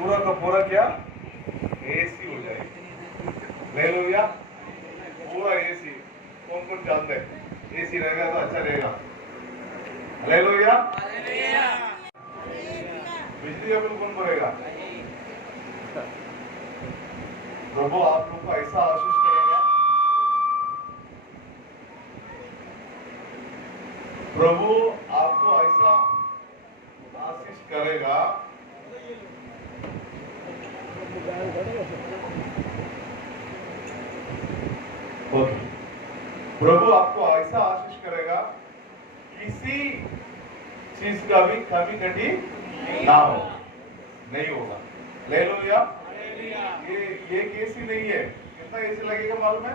पूरा का पूरा क्या एसी हो जाएगी। हालेलुया, पूरा एसी। कौन कौन जानते हैं एसी रहेगा तो अच्छा रहेगा? हालेलुया। बिजली का बिल कौन भरेगा? प्रभु आप लोग को ऐसा आशीष करेगा, प्रभु आपको ऐसा आशीष करेगा। प्रभु आपको ऐसा आशीष करेगा, किसी चीज का भी कमी कटी ना हो, नहीं होगा। हालेलुया। ये एक एसी नहीं है। कितना एसी लगेगा मालूम है?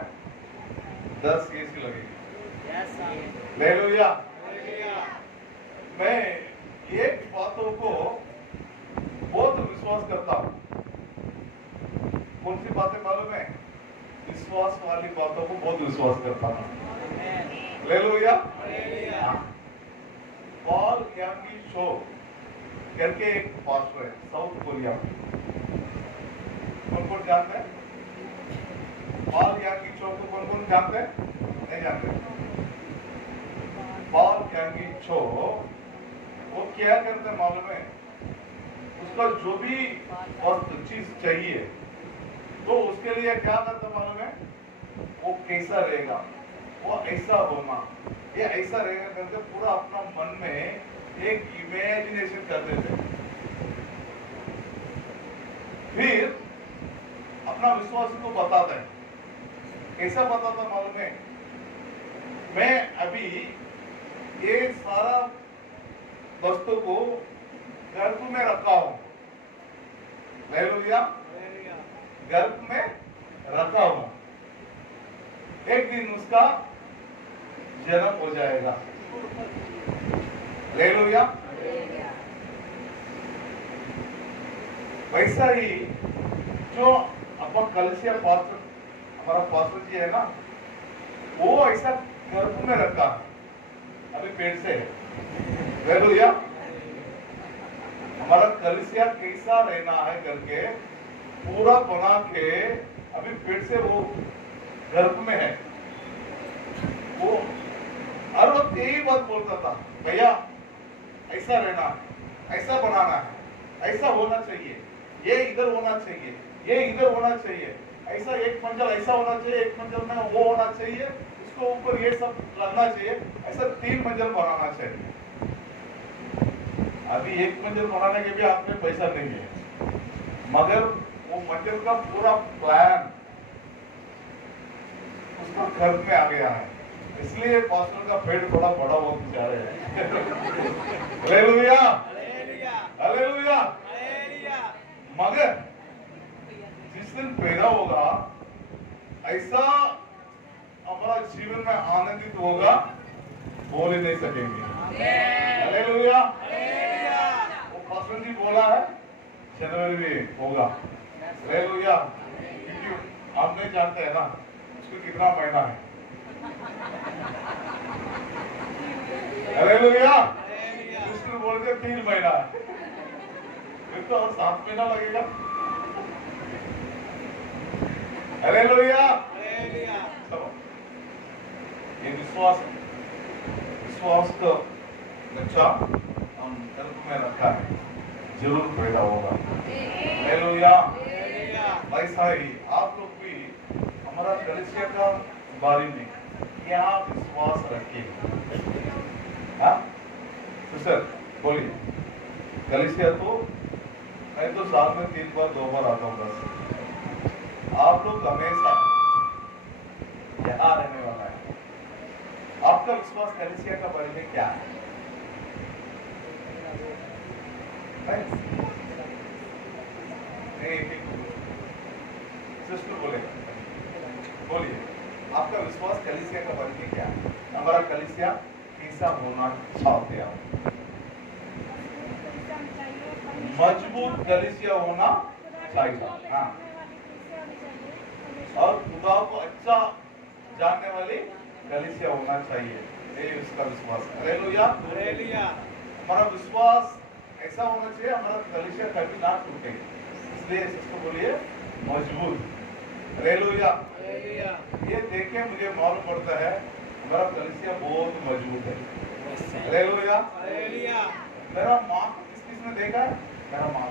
10 एसी लगेगा। हालेलुया। मैं एक बातों को बहुत विश्वास करता हूं। कौन सी बातें मालूम है? विश्वास वाली बातों को बहुत विश्वास करता हूं। हालेलुया। पॉल यांगी शो करके एक पास्टर है साउथ कोरिया में। कौन कौन जानते हैं? पॉल यांगी शो को कौन कौन जानते हैं? नहीं जानते। पॉल यांगी शो वो क्या करते हैं मालूम है? उसका जो भी वस्तु चीज चाहिए तो उसके लिए क्या करता मालूम है? वो कैसा रहेगा, वो ऐसा होना, ये ऐसा रहेगा करके पूरा अपना मन में एक इमेजिनेशन कर देते। फिर अपना विश्वास को बताते हैं। कैसा बताता मालूम है? मैं अभी ये सारा वस्तु को गर्भ में रखा हूं। हालेलुया। गर्भ में रखा हूं, एक दिन उसका जन्म हो जाएगा। हालेलुया। वैसा ही जो अपन कलसिया पास्टर, हमारा पास्टर जी है ना, वो ऐसा गर्भ में रखा, अभी पेट से है। हालेलुया। हमारा कलसिया कैसा रहना है करके पूरा बना के अभी पेट से वो गर्भ में है। वो हर वक्त यही बात बोलता था, भैया ऐसा रहना है, ऐसा बनाना है, ऐसा होना चाहिए, ये इधर होना चाहिए, ये इधर होना चाहिए, ऐसा एक मंजिल ऐसा होना चाहिए, एक मंजिल में वो होना चाहिए, उसको ऊपर ये सब लगना चाहिए, ऐसा 3 मंजिल बनाना चाहिए। अभी एक मंजिल बनाने के भी आप में पैसा नहीं है, मगर वो मंजिल का पूरा प्लान उसका घर में आ गया है। इसलिए पास्टर का पेट थोड़ा बड़ा होता जा रहा है। Hallelujah, hallelujah. मगर जिस दिन पैदा होगा ऐसा हमारा जीवन में आनंदित होगा, बोल ही नहीं सकेंगे। हालेलुया। वो पास्टर जी बोला है जनवरी में होगा। हालेलुया। क्योंकि आप नहीं जानते हैं ना उसको कितना महीना है। हालेलुया। उसको बोलते 3 महीना है, फिर तो और 7 महीना लगेगा। हालेलुया। चलो, ये विश्वास का बच्चा हम गर्भ में रखा है, जरूर पैदा होगा। हालेलुया। वैसा ही आप लोग भी हमारा कलीसिया का बारे में क्या विश्वास रखिए। हाँ सर बोलिए। कलीसिया तो मैं तो साल में 3 बार 2 बार आता हूँ बस। आप लोग हमेशा यहाँ रहने वाला है। आपका विश्वास कलीसिया का बारे में क्या है? सिस्टर बोलिए, आपका विश्वास कलीसिया का बारे में क्या है? हमारा कलीसिया कैसा होना चाहते हैं? मजबूत कलीसिया होना चाहिए। हाँ, और खुदा को अच्छा जानने वाली कलीसिया होना चाहिए, ये उसका विश्वास। हालेलुया। हमारा विश्वास ऐसा होना चाहिए, हमारा कलीसिया कभी ना टूटे। इसलिए इसको बोलिए मजबूत। हालेलुया। ये देखे मुझे मालूम पड़ता है हमारा कलीसिया बहुत मजबूत है। हालेलुया। मेरा माँ को किस ने देखा है? मेरा माँ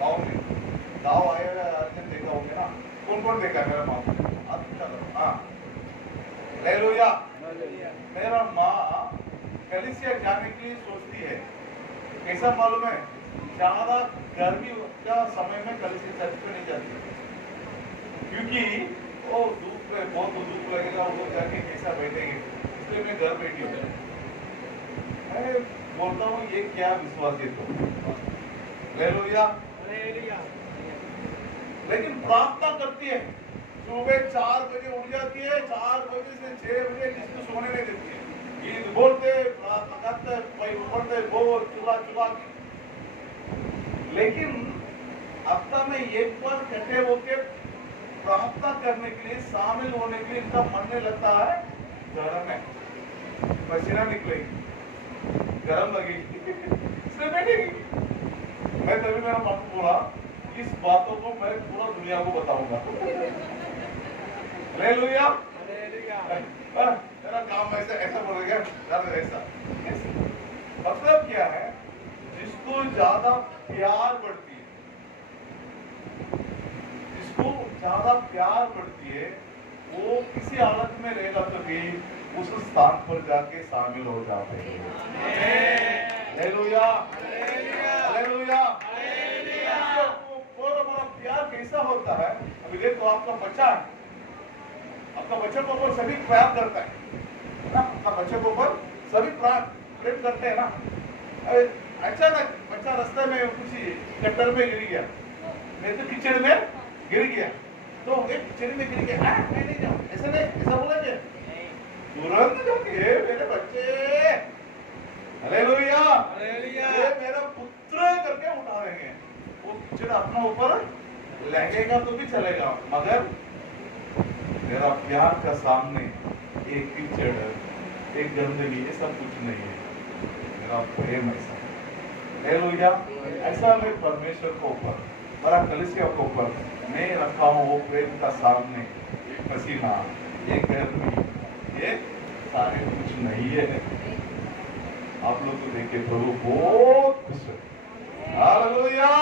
गाँव में, गाँव आए हुए आदमी देखा होंगे ना, कौन कौन देखा है मेरा माँ को? हाँ, हालेलुया। मेरा माँ कलीसिया जाने के लिए सोचती है, कैसा मालूम है? ज्यादा गर्मी का समय में कलीसिया चर्च पे नहीं जाती, क्योंकि वो धूप में बहुत धूप लगेगा, वो जाके कैसा बैठेंगे, इसलिए मैं घर बैठी हूँ। मैं बोलता हूँ ये क्या विश्वास है तो। हालेलुया। लेकिन प्रार्थना करती है, सुबह 4 बजे उठ जाती है, 4 बजे से 6 बजे किसको सोने नहीं देती है, गीत बोलते प्रार्थना करते पढ़ते बोल चुला चुला। लेकिन हफ्ता में एक बार इकट्ठे होकर प्रार्थना करने के लिए, शामिल होने के लिए इनका मन नहीं लगता है। गर्म है, पसीना निकलेगी, गर्म लगेगी, इसलिए बैठेगी। मैं तभी मेरा मन बोला इस बातों को मैं पूरा दुनिया को बताऊंगा। हालेलुया। मेरा काम ऐसा ऐसा बोलेगा, ऐसा मतलब क्या है? जिसको ज्यादा प्यार बढ़ती है, जिसको ज्यादा प्यार बढ़ती है, वो किसी हालत में रहेगा तो भी उस स्थान पर जाके शामिल हो जाते हैं। हालेलुया। हालेलुया। बड़ा प्यार कैसा होता है? अभी देखो आपका बच्चा है, आपका बच्चे को ऊपर सभी प्यार करता है ना, आपका बच्चे को ऊपर सभी प्रेम करते हैं ना। अचानक बच्चा रास्ते में कुछ गटर में गिर गया, नहीं तो कीचड़ में गिर गया, तो एक कीचड़ में गिर गया, मैं नहीं जाऊँ, ऐसा नहीं, ऐसा बोलेंगे तुरंत जाके मेरे बच्चे, हालेलुया, ये मेरा पुत्र करके उठाएंगे। वो कीचड़ अपना ऊपर लगेगा तो भी चलेगा, मगर मेरा प्यार का सामने एक कीचड़, एक गंदगी, ये सब कुछ नहीं है। मेरा प्रेम ऐसा, हालेलुया, ऐसा मैं परमेश्वर को ऊपर, मेरा कलीसिया को ऊपर मैं रखा हूँ। वो प्रेम का सामने एक पसीना, एक गर्मी, ये सारे कुछ नहीं है। आप लोग को देखे प्रभु बहुत खुश है। हालेलुया।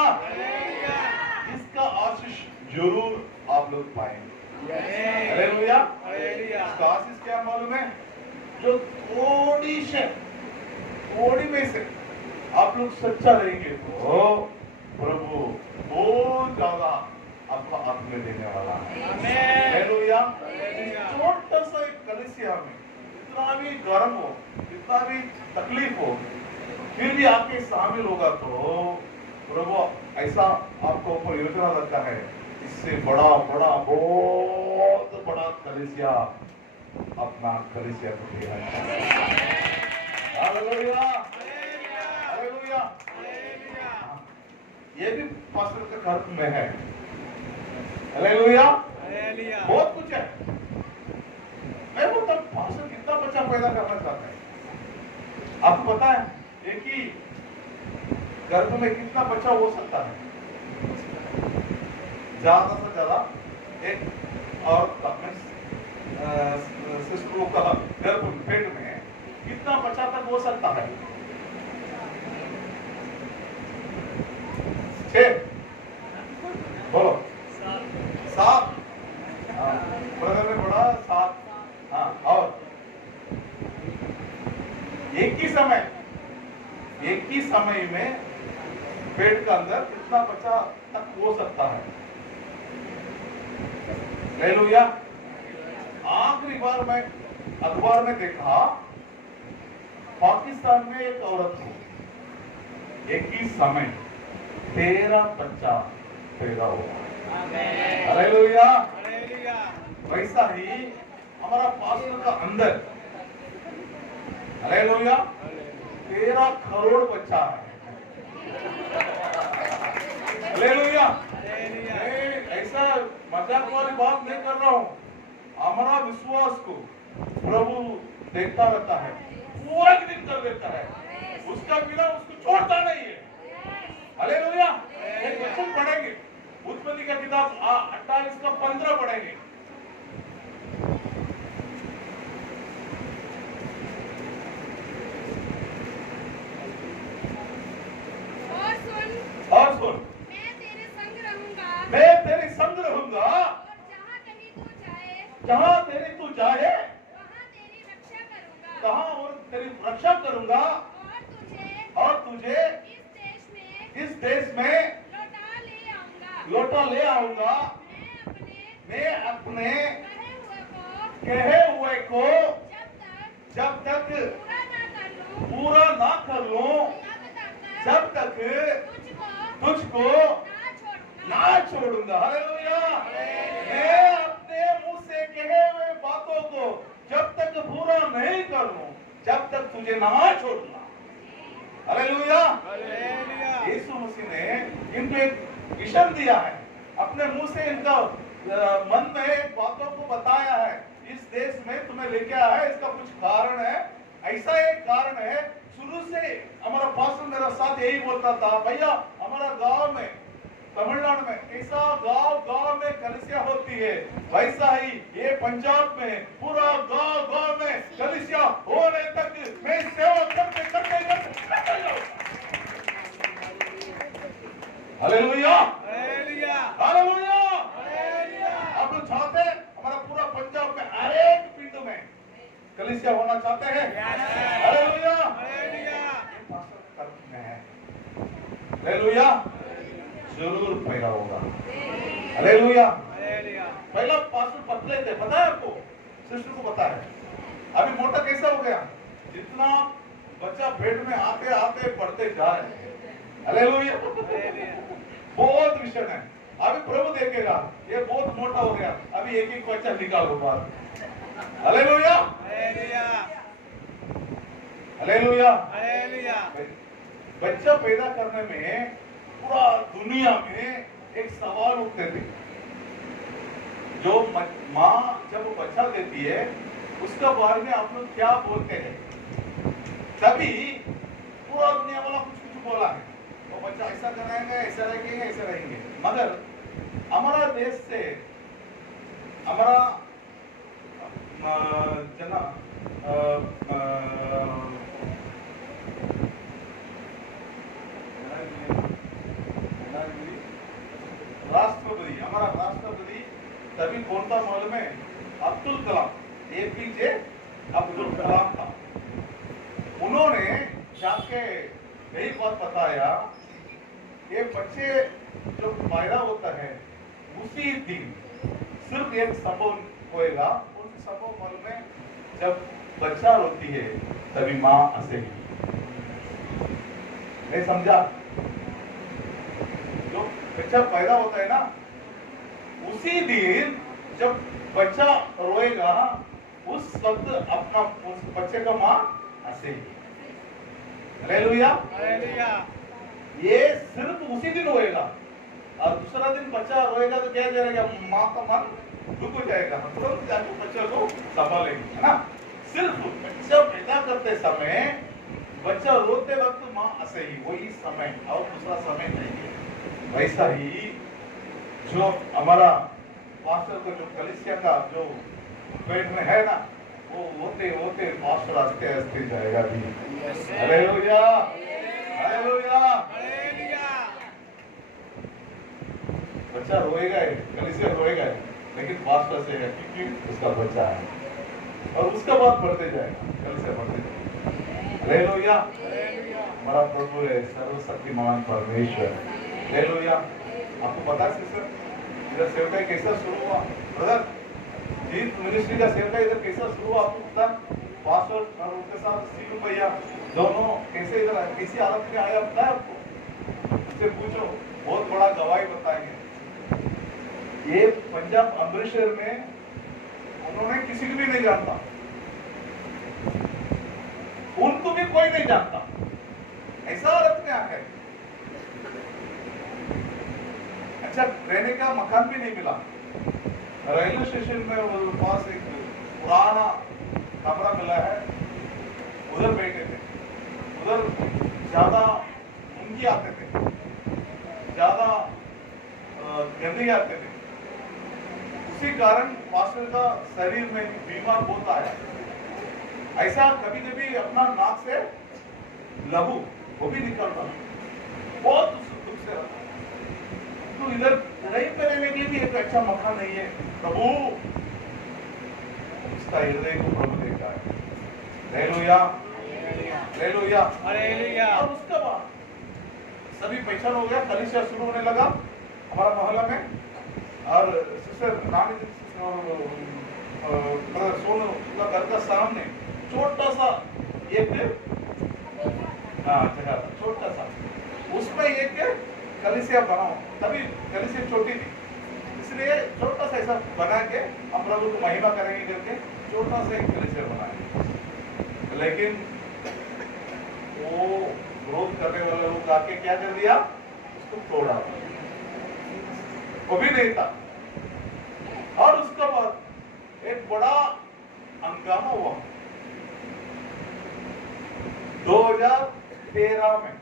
इसका आशीष जरूर आप लोग पाएंगे। हालेलुया। इसका आशीष क्या मालूम है? जो थोड़ी में से आप लोग सच्चा रहेंगे तो प्रभु बहुत ज्यादा आपका आत्मा देने वाला है। हालेलुया। छोटा सा एक कलीसिया में इतना भी गर्म हो, इतना भी तकलीफ हो, फिर भी आपके शामिल होगा तो प्रभु ऐसा आपको ऊपर योजना रखता है, इससे बड़ा बड़ा बहुत बड़ा कलीसिया अपना कलीसिया को देना है। हालेलुया। हालेलुया। ये भी पास्टर के घर में है। हालेलुया। बहुत कुछ है। मैं बोलता हूँ पास्टर कितना बच्चा पैदा करना चाहता है? आपको पता है एक ही गर्भ में कितना बच्चा हो सकता है? ज्यादा से ज्यादा एक और शिशु का गर्भ पेट में कितना बच्चा तक हो सकता है? 6 बोलो 7। ब्रदर में बड़ा 7। हाँ, और एक ही समय में पेट का अंदर कितना बच्चा तक हो सकता है? हालेलुया। आखिरी बार मैं अखबार में देखा, पाकिस्तान में एक औरत को एक ही समय 13 बच्चा पैदा हुआ। हालेलुया। वैसा ही हमारा पास्टर का अंदर, हालेलुया, 13 करोड़ बच्चा है। हालेलुया। ऐसा मजाक वाली बात नहीं कर रहा हूँ। हमारा विश्वास को प्रभु देखता रहता है, पूरा दिन कर देता है, उसका बिना उसको छोड़ता नहीं है। हालेलुया। एक वचन पढ़ेगा ले आऊंगा, मैं अपने कहे हुए को जब तक पूरा ना कर लूं, जब तक तुझको ना छोड़ूंगा। हालेलुया। मैं अपने मुंह से कहे हुए बातों को जब तक पूरा नहीं कर लूं, जब तक तुझे ना छोड़ना। हालेलुया। यीशु मसीह ने इनको एक विजन दिया है, अपने मुंह से इनका मन में बातों को बताया है। इस देश में तुम्हें लेके आया है, इसका कुछ कारण है। ऐसा एक कारण है, शुरू से हमारा पास्टर मेरा साथ यही बोलता था, भैया हमारा गांव में, तमिलनाडु में ऐसा गांव में कलीसिया होती है, वैसा ही ये पंजाब में पूरा गांव में कलीसिया होने तक मैं सेवा करते हालेलुया, हालेलुया। आप लोग चाहते हैं हमारा पूरा पंजाब में हर एक पिंड में कलीसिया होना चाहते हैं? हालेलुया। हालेलुया। जरूर पैदा होगा। हालेलुया। पहला पास्टर पतले थे, पता है आपको? सिस्टर को पता है। अभी मोटा कैसा हो गया? जितना बच्चा पेट में आते आते बढ़ते जा रहे हैं। हालेलुया। बहुत विषय है। अभी प्रभु देखेगा, ये बहुत मोटा हो गया, अभी एक एक बच्चा निकालो बाहर। Hallelujah, hallelujah, hallelujah. बच्चा पैदा करने में पूरा दुनिया में एक सवाल उठते थे। जो माँ जब वो बच्चा देती है, उसका बारे में आप लोग क्या बोलते हैं? तभी पूरा दुनिया वाला कुछ कुछ बोला है, वो बच्चा ऐसा कराएंगे, ऐसा रहेंगे, ऐसा रहेंगे। मगर हमारा देश से हमारा जना राष्ट्रपति, हमारा राष्ट्रपति तभी कौन था मालूम है? अब्दुल कलाम, APJ अब्दुल कलाम था। उन्होंने जाके यही बात बताया, ये बच्चे जो पैदा होता है उसी दिन सिर्फ एक संभव होएगा। उन संभव मालूम है, जब बच्चा रोती है तभी माँ हंसेगी। नहीं समझा? जो बच्चा पैदा होता है ना, उसी दिन जब बच्चा रोएगा, उस वक्त अपना उस बच्चे का माँ हंसेगी। Hallelujah, hallelujah. ये सिर्फ उसी दिन होएगा, और दूसरा दिन बच्चा रोएगा तो क्या करेगा? माँ का मन दुख हो जाएगा, तुरंत जाकर बच्चे को संभालेंगे, है ना? सिर्फ बच्चा पैदा करते समय, बच्चा रोते वक्त माँ हंसेगी, वही समय, और दूसरा समय नहीं है। वैसा ही जो हमारा पास्टर को, जो कलीसिया का जो पेट में है ना, वो होते होते पास्टर हंसते हंसते जाएगा भी। Hallelujah, hallelujah. बच्चा रोएगा, कलीसिया रोएगा, लेकिन पास्टर से है क्योंकि उसका बच्चा है, और उसका बाद बढ़ते जाएगा, कलीसिया बढ़ते जाएगा। हालेलुया, हमारा प्रभु है सर्वशक्तिमान परमेश्वर। हालेलुया। आपको पता है सिस्टर, इधर सेवकाई कैसा शुरू हुआ? ब्रदर जीत मिनिस्ट्री का सेवकाई इधर कैसा शुरू हुआ? आपको पता? पास्टर और उनके साथ सीनू भैया दोनों कैसे इधर कैसी हालत में आया, पता है आपको? उससे पूछो, बहुत बड़ा गवाही बताएंगे। ये पंजाब अमृतसर में उन्होंने किसी को भी नहीं जानता, उनको भी कोई नहीं जानता, ऐसा हालत में आ गए। अच्छा, रहने का मकान भी नहीं मिला। रेलवे स्टेशन में पास एक पुराना कमरा मिला है, उधर बैठे थे। उधर ज्यादा मुंगी आते थे, ज्यादा गंदगी आते थे, उसी कारण पास्टर का शरीर में बीमार बहुत आया। ऐसा कभी कभी अपना नाक से लहू वो भी निकलता, बहुत दुख से रहता। तो इधर रही पे रहने के लिए भी एक अच्छा मकान नहीं है। प्रभु इसका हृदय को प्रभु देखता है। Hallelujah, hallelujah, hallelujah. और उसके बाद सभी पहचान हो गया, कलीसिया शुरू होने लगा। हमारा मोहल्ला में, और सिस्टर रानी सोनू का घर का सामने छोटा सा एक जगह था, छोटा सा, उसमें एक कलिसिया बनाओ। तभी कलिसिया छोटी थी, इसलिए छोटा सा ऐसा बना के हम प्रभु को महिमा करेंगे करके छोटा सा एक कलिसिया बनाए। लेकिन वो विरोध करने वाले लोग आके क्या कर दिया, उसको तोड़ा, वो भी नहीं था। और उसके बाद एक बड़ा हंगामा हुआ 2013 में।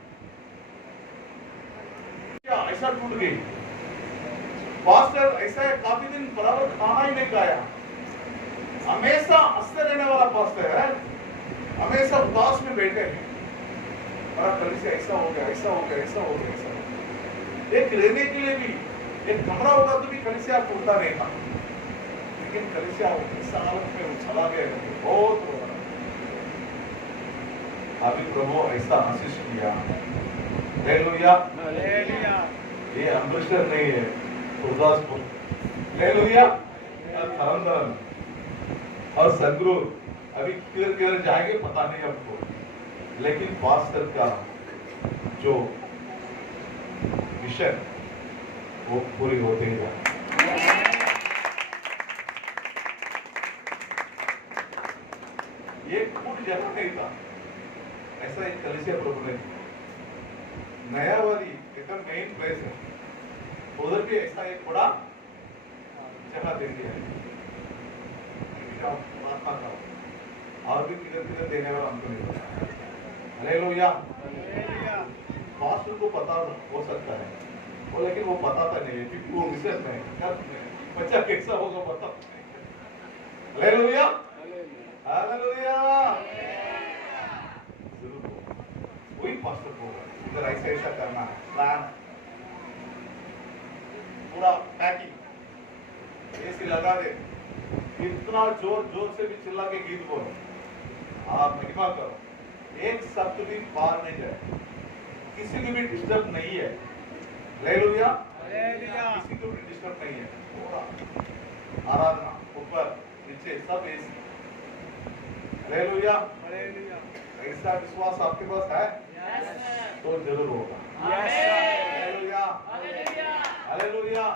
क्या ऐसा टूट गई, पास्टर ऐसा है, काफी दिन बराबर खाना ही नहीं खाया, हमेशा हंसते रहने वाला पास्टर है, हमेशा उदास में बैठे हैं। और कल से ऐसा हो गया, ऐसा हो गया, ऐसा हो गया, ऐसा हो गया। एक रहने के लिए भी एक कमरा होगा तो भी कलिसिया टूटता नहीं था, लेकिन कलिसिया इस हालत में चला गया, बहुत रोना। अभी प्रभु ऐसा आशीष किया, हालेलुया, हालेलुया। ये अमृतसर नहीं है, गुरदासपुर, हालेलुया, तरनतारन और संगरूर। अभी किधर जाएंगे पता नहीं हमको, लेकिन पास्टर का जो मिशन वो पूरी होते ही जाए। ये कुछ जगह नहीं था, ऐसा एक कलिसिया प्रभु ने नया वाली एकदम मेन प्लेस है, उधर भी ऐसा एक बड़ा जगह दे दिया है। प्रार्थना करो, और भी किधर देने वाला हमको नहीं पता। हालेलुया, पास्टर को पता हो सकता है वो, लेकिन वो बताता नहीं है क्योंकि वो मिशन में बच्चा कैसा होगा पता नहीं। Hallelujah, hallelujah. वही पास्टर को इधर ऐसा ऐसा करना है, प्लान पूरा पैकिंग, एसी लगा दे, इतना जोर जोर से भी चिल्ला के गीत बोलो, आप महिमा करो, एक शब्द भी बाहर नहीं जाए, किसी को भी डिस्टर्ब नहीं है। हालेलुया, किसी को भी डिस्टर्ब नहीं है, पूरा आराधना ऊपर नीचे सब एसी। हालेलुया, ऐसा विश्वास आपके पास है तो जरूर होगा। Hallelujah, hallelujah.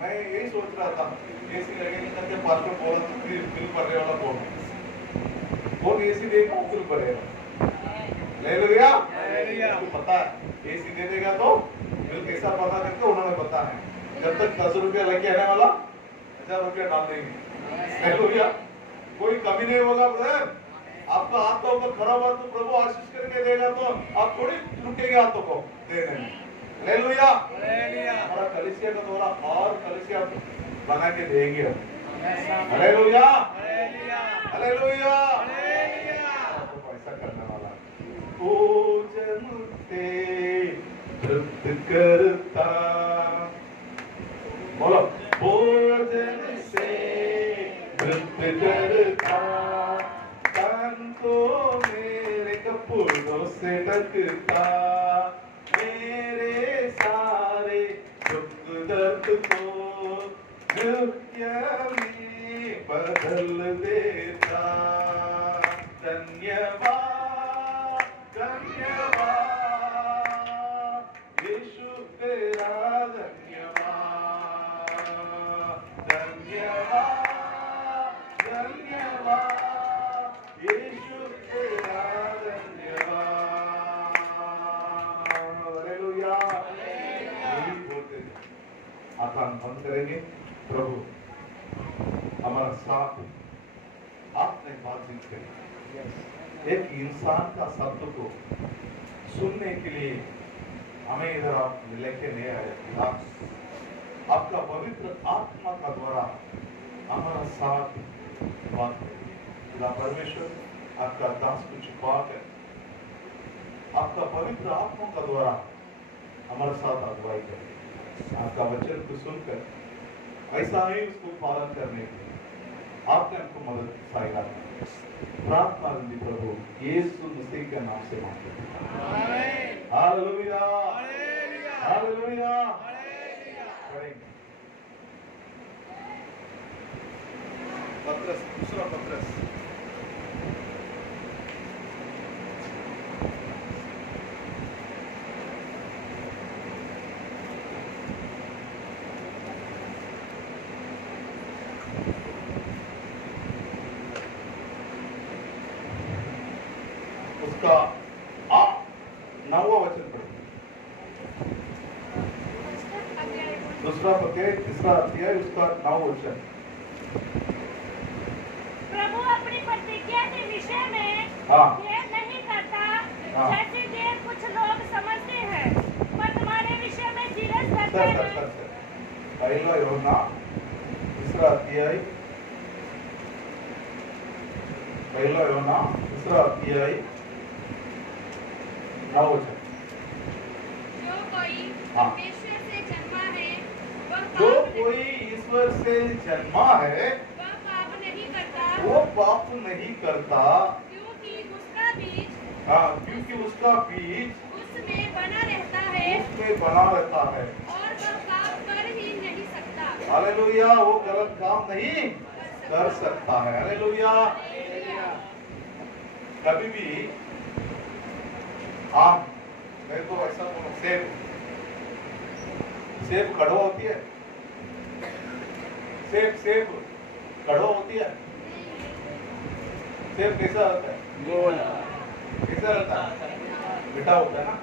मैं यही सोच रहा था, एसी लगेगी करके पास्टर बोला तो बिल भरने वाला कौन एसी देगा, वो बिल भरेगा। हालेलुया, आपको पता है एसी दे देगा तो बिल कैसा पता करके उन्होंने पता है, जब तक 10 रुपया लेके आने वाला 1000 रुपया डाल देंगे। हालेलुया, कोई कमी नहीं होगा ब्रदर। आपका हाथ तो ऊपर खड़ा हुआ तो प्रभु आशीष करके देगा, तो आप थोड़ी रुकेंगे हाथों को देने में। हालेलुया, हमारा कलिसिया का द्वारा और कलिसिया बना के देंगे। Hallelujah, hallelujah. ऐसा करने वाला भोजन से तृप्त करता, बोलो, भोजन से तृप्त करता, तन को मेरे कपड़ों से ढकता, मेरे सारे दुख दर्द को नृत्य में बदल देता। धन्यवाद, धन्यवाद यीशु तेरा, धन्यवाद, धन्यवाद, धन्यवाद यीशु तेरा, धन्यवाद। हालेलुया, यही बोलते थे। आसान बंद करेंगे, प्रभु हमारा साथ आपने बातचीत करी, एक इंसान का शब्द को सुनने के लिए हमें इधर आप लेके नहीं आए। आपका पवित्र आत्मा का द्वारा हमारा साथ बात करें। परमेश्वर आपका दास को छुपा कर आपका पवित्र आत्मा का द्वारा हमारे साथ अगुवाई करें। आपका वचन को सुनकर ऐसा ही उसको पालन करने के लिए आपने हमको मदद सहायता की। प्रार्थना प्रभु यीशु मसीह के नाम से मांगते हैं। हालेलुया। हालेलुया। पत्रस, दूसरा पत्रस, उसका 9वां वचन पढ़ो। दूसरा पत्र, तीसरा अध्याय, उसका 9वां वचन। प्रभु अपनी प्रतिज्ञा के विषय में हाँ। देर नहीं करता, हाँ। जैसे देर कुछ लोग समझते हैं, पर तुम्हारे विषय में धीरज धरते हैं। पहला यूहन्ना तीसरा अध्याय, पहला यूहन्ना तीसरा अध्याय 9वां वचन। जो कोई हाँ। परमेश्वर से जन्मा है वह जो पाप कोई ईश्वर से जन्मा है वह पाप नहीं करता, वो पाप नहीं करता, क्योंकि उसका बीज क्योंकि उसका बीज उसमें बना रहता है उसमें बना रहता है। और वह पाप कर ही नहीं सकता। हालेलुया। वो गलत काम नहीं कर सकता है। हालेलुया। कभी भी आम, मैं तो ऐसा बोलूं, सेब कड़वा होती है। सेब कड़वा होती है। सेब कैसा होता है? गोल। कैसा रहता है? मीठा होता है ना।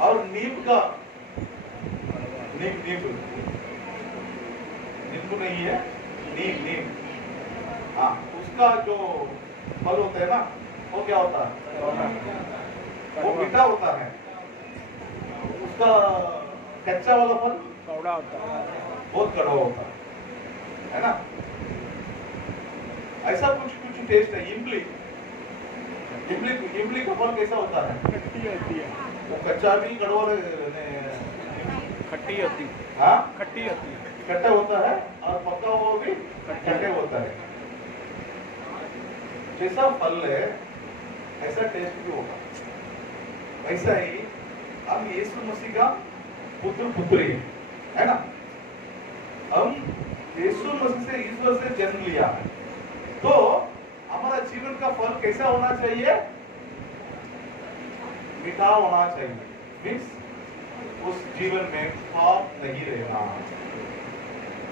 और नीम नींबू नहीं है, नीम। हाँ, उसका जो फल होता है ना, वो क्या होता है? वो मीठा होता है। उसका कच्चा वाला फल कौड़ा होता है, बहुत कड़वा होता है ना। ऐसा कुछ टेस्ट है। इमली का फल कैसा होता है? खट्टी होती है। वो कच्चा भी कड़वा खट्टी होती है। हाँ, खट्टी होती है। खट्टा होता है, और पका हुआ भी खट्टे होता है। जैसा फल है ऐसा टेस्ट भी होगा। वैसा ही हम यीशु मसीह का पुत्री है ना। हम यीशु मसीह से, ईश्वर से जन्म लिया है, तो हमारा जीवन का फल कैसा होना चाहिए? मीठा होना चाहिए। मीन्स उस जीवन में पाप नहीं रहना।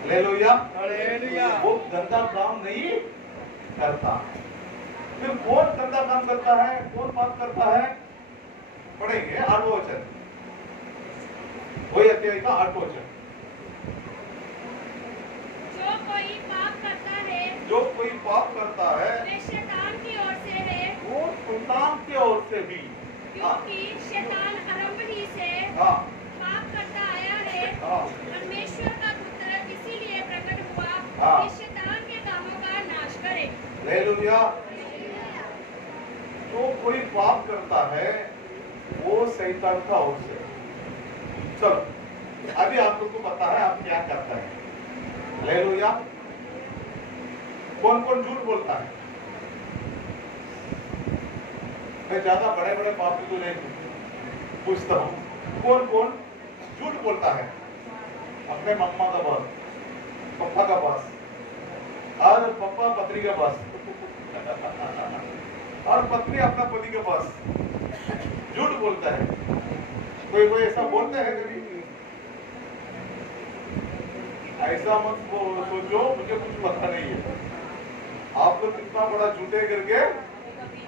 हालेलुया। हालेलुया। वो गंदा काम नहीं करता। फिर कौन गंदा काम करता है, कौन पाप करता है? पढ़ेंगे 8वां वचन, वही अध्याय का 8वां वचन। जो कोई पाप करता है जो कोई पाप करता है वे शैतान की ओर से है, वो शैतान की ओर से भी। क्योंकि शैतान आरंभ ही से हाँ, पाप करता आया है। हाँ, परमेश्वर का पुत्र इसीलिए प्रकट हुआ हाँ। कि शैतान के कामों का नाश करे। हालेलुया। जो कोई पाप करता है वो शैतान का ओर से। चलो, अभी आप लोग को पता है आप क्या करता है। हालेलुया। कौन कौन झूठ बोलता है? मैं ज्यादा बड़े बड़े पापी को नहीं पूछता हूँ। कौन कौन झूठ बोलता है? अपने मम्मा का पास, पापा का पास, और पापा पत्नी के पास, और पत्नी अपना पति के पास झूठ बोलता है। कोई ऐसा बोलता है कभी? ऐसा मत सोचो, मुझे कुछ पता नहीं है। आप लोग कितना बड़ा झूठे करके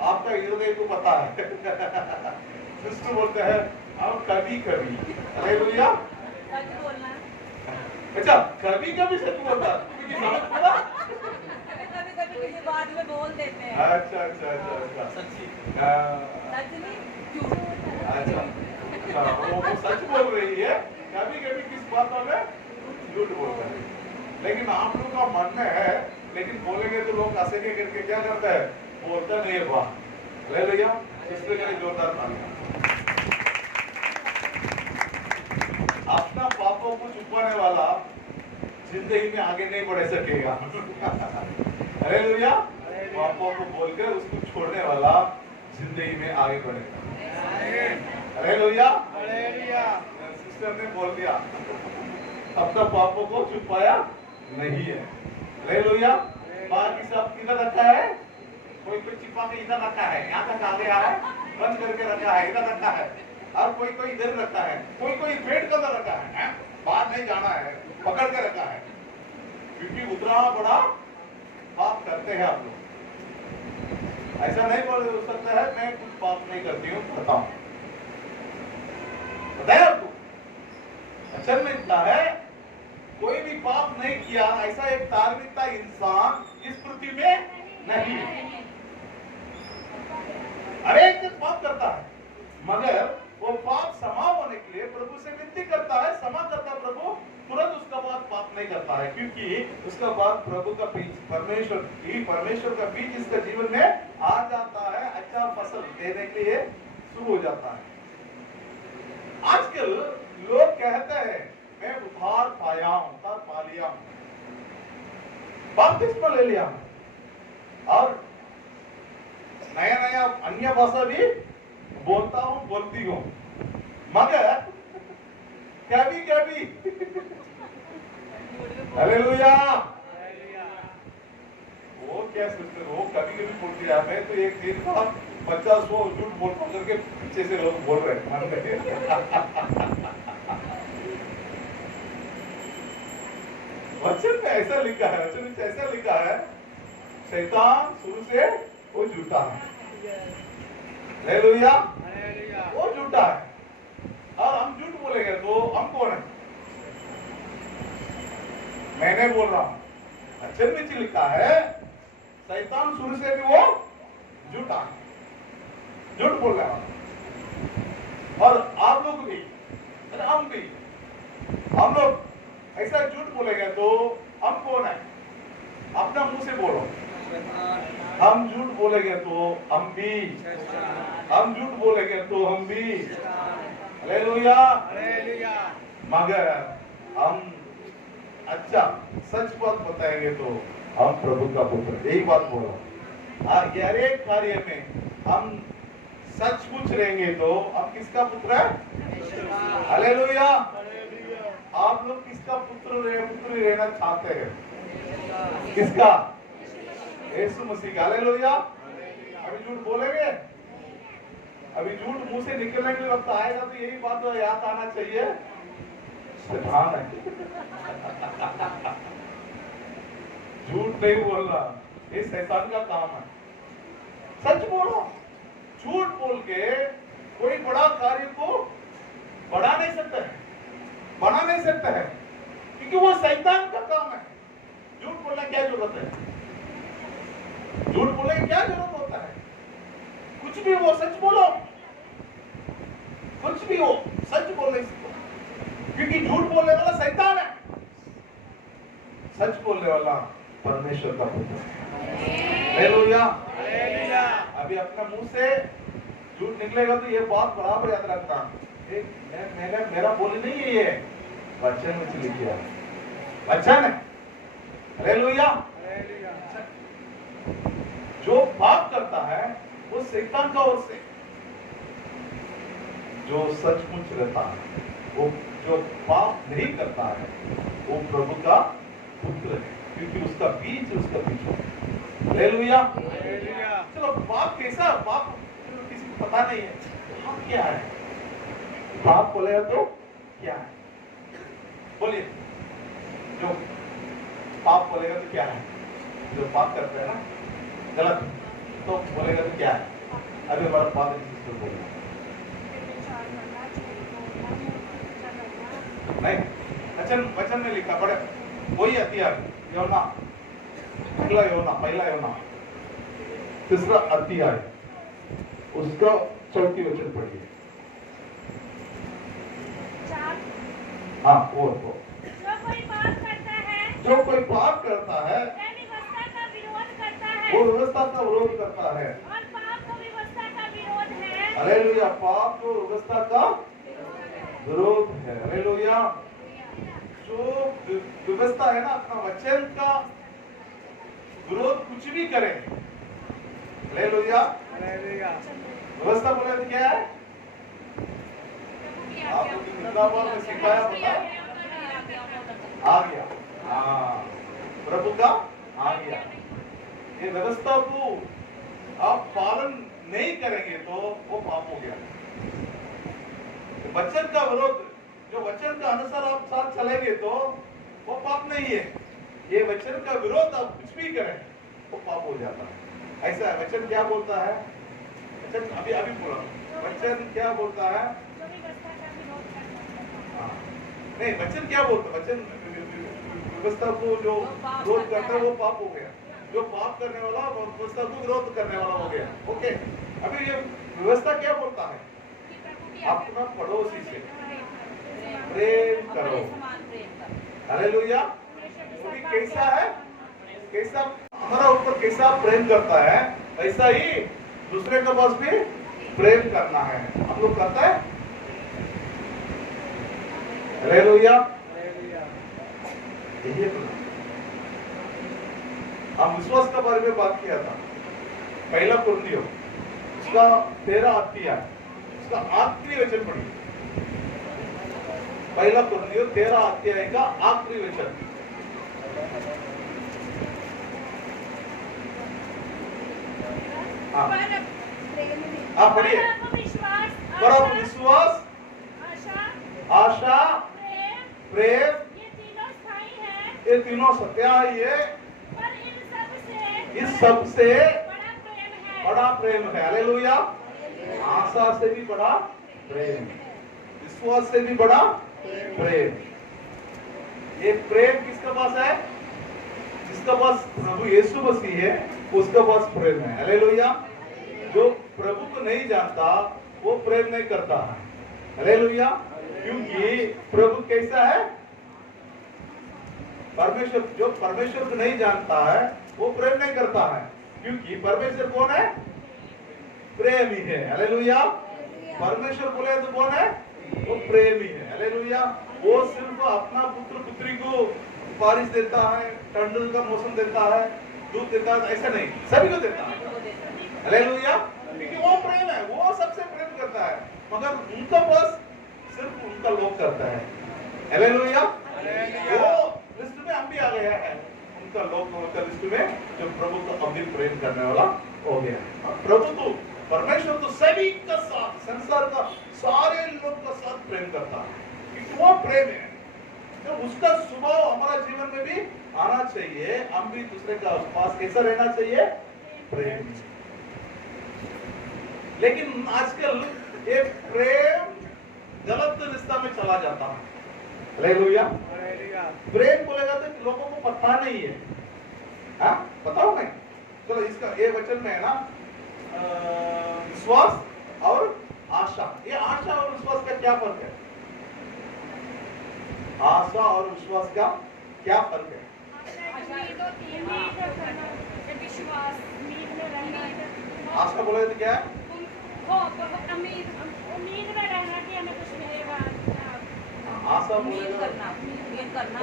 आपका हृदय को पता है। सिस्टर बोलते हैं आप कभी कभी। हालेलुया। सच बोलना। अच्छा, कभी कभी सच बोलता, क्योंकि समझ पड़ा। कभी किसी बात में बोल देते हैं। अच्छा। सच नहीं, झूठ। अच्छा, वो सच बोल रही है, कभी कभी किस बातों में झूठ बोलता है। लेकिन आप लोग का मन में है, लेकिन बोलेंगे तो लोग हंसेंगे करके क्या करता है? बोलता नहीं है। वाह, हालेलुया। इसलिए करें जोरदार तालियां। अपना पापों को छुपाने वाला जिंदगी में आगे नहीं बढ़ सकेगा। हालेलुया। पापों को बोलकर उसको छोड़ने वाला जिंदगी में आगे बढ़ेगा। हालेलुया। हालेलुया। सिस्टर ने बोल दिया अब तक पापों को छुपाया नहीं है। हालेलुया। बाकी सब किधर रखा है? कोई कोई छिपा के इधर रखा है, यहाँ तक आ गया है, बंद करके रखा है, इधर रखा है, और कोई कोई इधर रखा है, कोई कोई पेट के अंदर रखा है, बाहर नहीं जाना है, पकड़ के रखा है, क्योंकि उतना बड़ा पाप करते हैं आप लोग। ऐसा नहीं बोल सकता है मैं कुछ पाप नहीं करती हूँ, करता हूँ। बताया आपको अक्षर में इतना है, कोई भी पाप नहीं किया ऐसा एक धार्मिकता इंसान इस पृथ्वी में नहीं है। हर एक पाप करता है, मगर वो पाप क्षमा होने के लिए प्रभु से विनती करता है, क्षमा करता है प्रभु, तुरंत उसका बाद पाप नहीं करता है, क्योंकि उसका बाद प्रभु का बीज परमेश्वर का बीज इसका जीवन में आ जाता है, अच्छा फसल देने के लिए शुरू हो जाता है। आजकल लोग कहते हैं मैं उद्धार पाया हूं, उद्धार पा लिया हूं, बपतिस्मा ले लिया हूं और नया नया अन्य भाषा भी बोलता हूं, बोलती हूं, मगर कभी कभी हालेलुया वो क्या सोचते हो, कभी कभी बोलती है। मैं तो एक दिन का 50 झूठ बोल करके पीछे से लोग बोल रहे हैं। वचन में ऐसा लिखा है, वचन में ऐसा लिखा है, शैतान शुरू से वो झूठा है। हालेलुया। वो झूठा है और हम झूठ बोलेंगे तो हम कौन है? मैंने बोल रहा हूं, अक्षर में लिखा है शैतान शुरू से भी वो झूठा है, झूठ बोल रहा है। और आप लोग भी, हम भी, हम लोग ऐसा झूठ बोलेंगे तो हम कौन है? अपना मुंह से बोलो, हम झूठ बोलेंगे तो हम भी, हम झूठ बोलेंगे तो हम भी। हालेलुया। मगर हम अच्छा सच बात बताएंगे तो हम प्रभु का पुत्र, यही बात बोलो। हर एक कार्य में हम सचमुच रहेंगे तो हम किसका पुत्र है? हालेलुया। आप लोग किसका पुत्र रहना चाहते हैं? किसका? यीशु मसीह का। हालेलुया। अभी झूठ बोलेंगे, अभी झूठ मुंह से निकलने के वक्त आएगा तो यही बात तो याद आना चाहिए, शैतान है। झूठ नहीं बोलना ये शैतान का काम है। सच बोलो। झूठ बोल के कोई बड़ा कार्य को बढ़ा नहीं सकता है, बना नहीं सकता है, क्योंकि वो शैतान का काम है। झूठ बोलने की क्या जरूरत है? झूठ बोलने की क्या जरूरत होता है? कुछ भी हो सच बोलो, कुछ भी हो सच बोलने सीखो, क्योंकि झूठ बोलने वाला शैतान है, सच बोलने वाला परमेश्वर का पुत्र है। हालेलुया। अभी अपना मुंह से झूठ निकलेगा तो ये बात बराबर याद रखना, मेरा बोली नहीं है, ये वचन में लिखा है, वचन है। हालेलुया। जो पाप करता है वो शैतान का ओर से, जो सचमुच रहता है, वो जो पाप नहीं करता है वो प्रभु का पुत्र है, क्योंकि उसका बीज उसका बीज है। हालेलुया। चलो पाप कैसा, पाप किसी को पता नहीं है, पाप क्या है? पाप बोलेगा तो क्या है? बोलिए, जो पाप बोलेगा तो क्या है? जो पाप करते हैं ना गलत, तो बोलेगा तो क्या है? अभी हमारा फादर सिस्टर बोलेगा नहीं, वचन में लिखा पड़े वही अध्याय योना, पहला योना तीसरा अध्याय उसका 4 वचन पढ़िए। हाँ वो तो जो कोई पाप करता है, जो कोई पाप करता है वह व्यवस्था का विरोध करता है, वो व्यवस्था का विरोध करता है, और पाप तो व्यवस्था का विरोध है। हालेलुया। पाप तो व्यवस्था का विरोध है। हालेलुया। जो व्यवस्था है ना, अपना वचन का विरोध कुछ भी करे। हालेलुया। व्यवस्था बोले तो क्या है? आपको कितने बार में सिखाया पता है? आ गया। हाँ, प्रभु का आ गया। ये व्यवस्था को आप पालन नहीं करेंगे तो वो पाप हो गया। वचन का विरोध, जो वचन का अनुसार आप साथ चलेंगे तो वो पाप नहीं है। ये वचन का विरोध आप कुछ भी करें वो पाप हो जाता है। ऐसा है, वचन क्या बोलता है? वचन अभी अभी बोला, वचन क्या बोलता है? हाँ, नहीं, वचन क्या बोलता है? वचन व्यवस्था को जो विरोध करता है वो पाप हो गया। जो पाप करने वाला व्यवस्था को विरोध करने वाला हो गया। ओके, अभी ये व्यवस्था क्या बोलता है? अपना पड़ोसी से प्रेम करो। हालेलुया। वो भी कैसा है? कैसा हमारा ऊपर कैसा प्रेम करता है, ऐसा ही दूसरे के पास भी प्रेम करना है। हम लोग करता है? हालेलुया। यही तो हम विश्वास के बारे में बात किया था। पहला कुरिन्थियों उसका 13 अध्याय, उसका आखिरी वचन पढ़िए। पहला कुरिन्थियों 13 अध्याय का आखिरी वचन। आप पढ़िए। पर विश्वास, आशा, प्रेम, ये तीनों सत्या है। इस सब से बड़ा प्रेम है। हालेलुया। आशा से भी बड़ा प्रेम, विश्वास से भी बड़ा प्रेम। ये प्रेम किसके पास है? जिसका पास प्रभु यीशु मसीह है उसका पास प्रेम है। हालेलुया। जो प्रभु को नहीं जानता वो प्रेम नहीं करता है। हालेलुया। क्योंकि प्रभु कैसा है? परमेश्वर, जो परमेश्वर को नहीं जानता है वो प्रेम नहीं करता है। क्योंकि परमेश्वर कौन है? प्रेम ही है। हालेलुया। परमेश्वर बोले तो कौन है? वो प्रेम ही है। हालेलुया। वो सिर्फ अपना पुत्र पुत्री को बारिश देता है, ठंड का मौसम देता है, दूध देता है, ऐसा नहीं, सभी को देता है। हालेलुया। क्योंकि वो प्रेम है, वो सबसे प्रेम करता है। मगर उनका पास सिर्फ उनका लोग करता है। हालेलुया। वो लिस्ट में हम भी आ गया है, उनका लोग का लिस्ट में, जो प्रभु को अभी प्रेम करने वाला हो गया। प्रभु तो, परमेश्वर तो सभी का साथ, संसार का सारे लोग का साथ प्रेम करता है। क्योंकि वो प्रेम है। तो उसका स्वभाव हमारा जीवन में भी आना चाहिए। हम भी दूसरे का पास कैसा रहना चाहिए? प्रेम। लेकिन आजकल ये प्रेम गलत रिश्ता में चला जाता है। हालेलुया। प्रेम बोलेगा तो लोगों को पता नहीं है। हाँ, बताओ नहीं। चलो इसका ये वचन में है ना, विश्वास और आशा। ये आशा और विश्वास का क्या फर्क है? आशा और विश्वास का क्या फर्क है? आशा बोले तो क्या है? उम्मीद में रहना कि हमें कुछ मिलेगा। आशा बोलेगा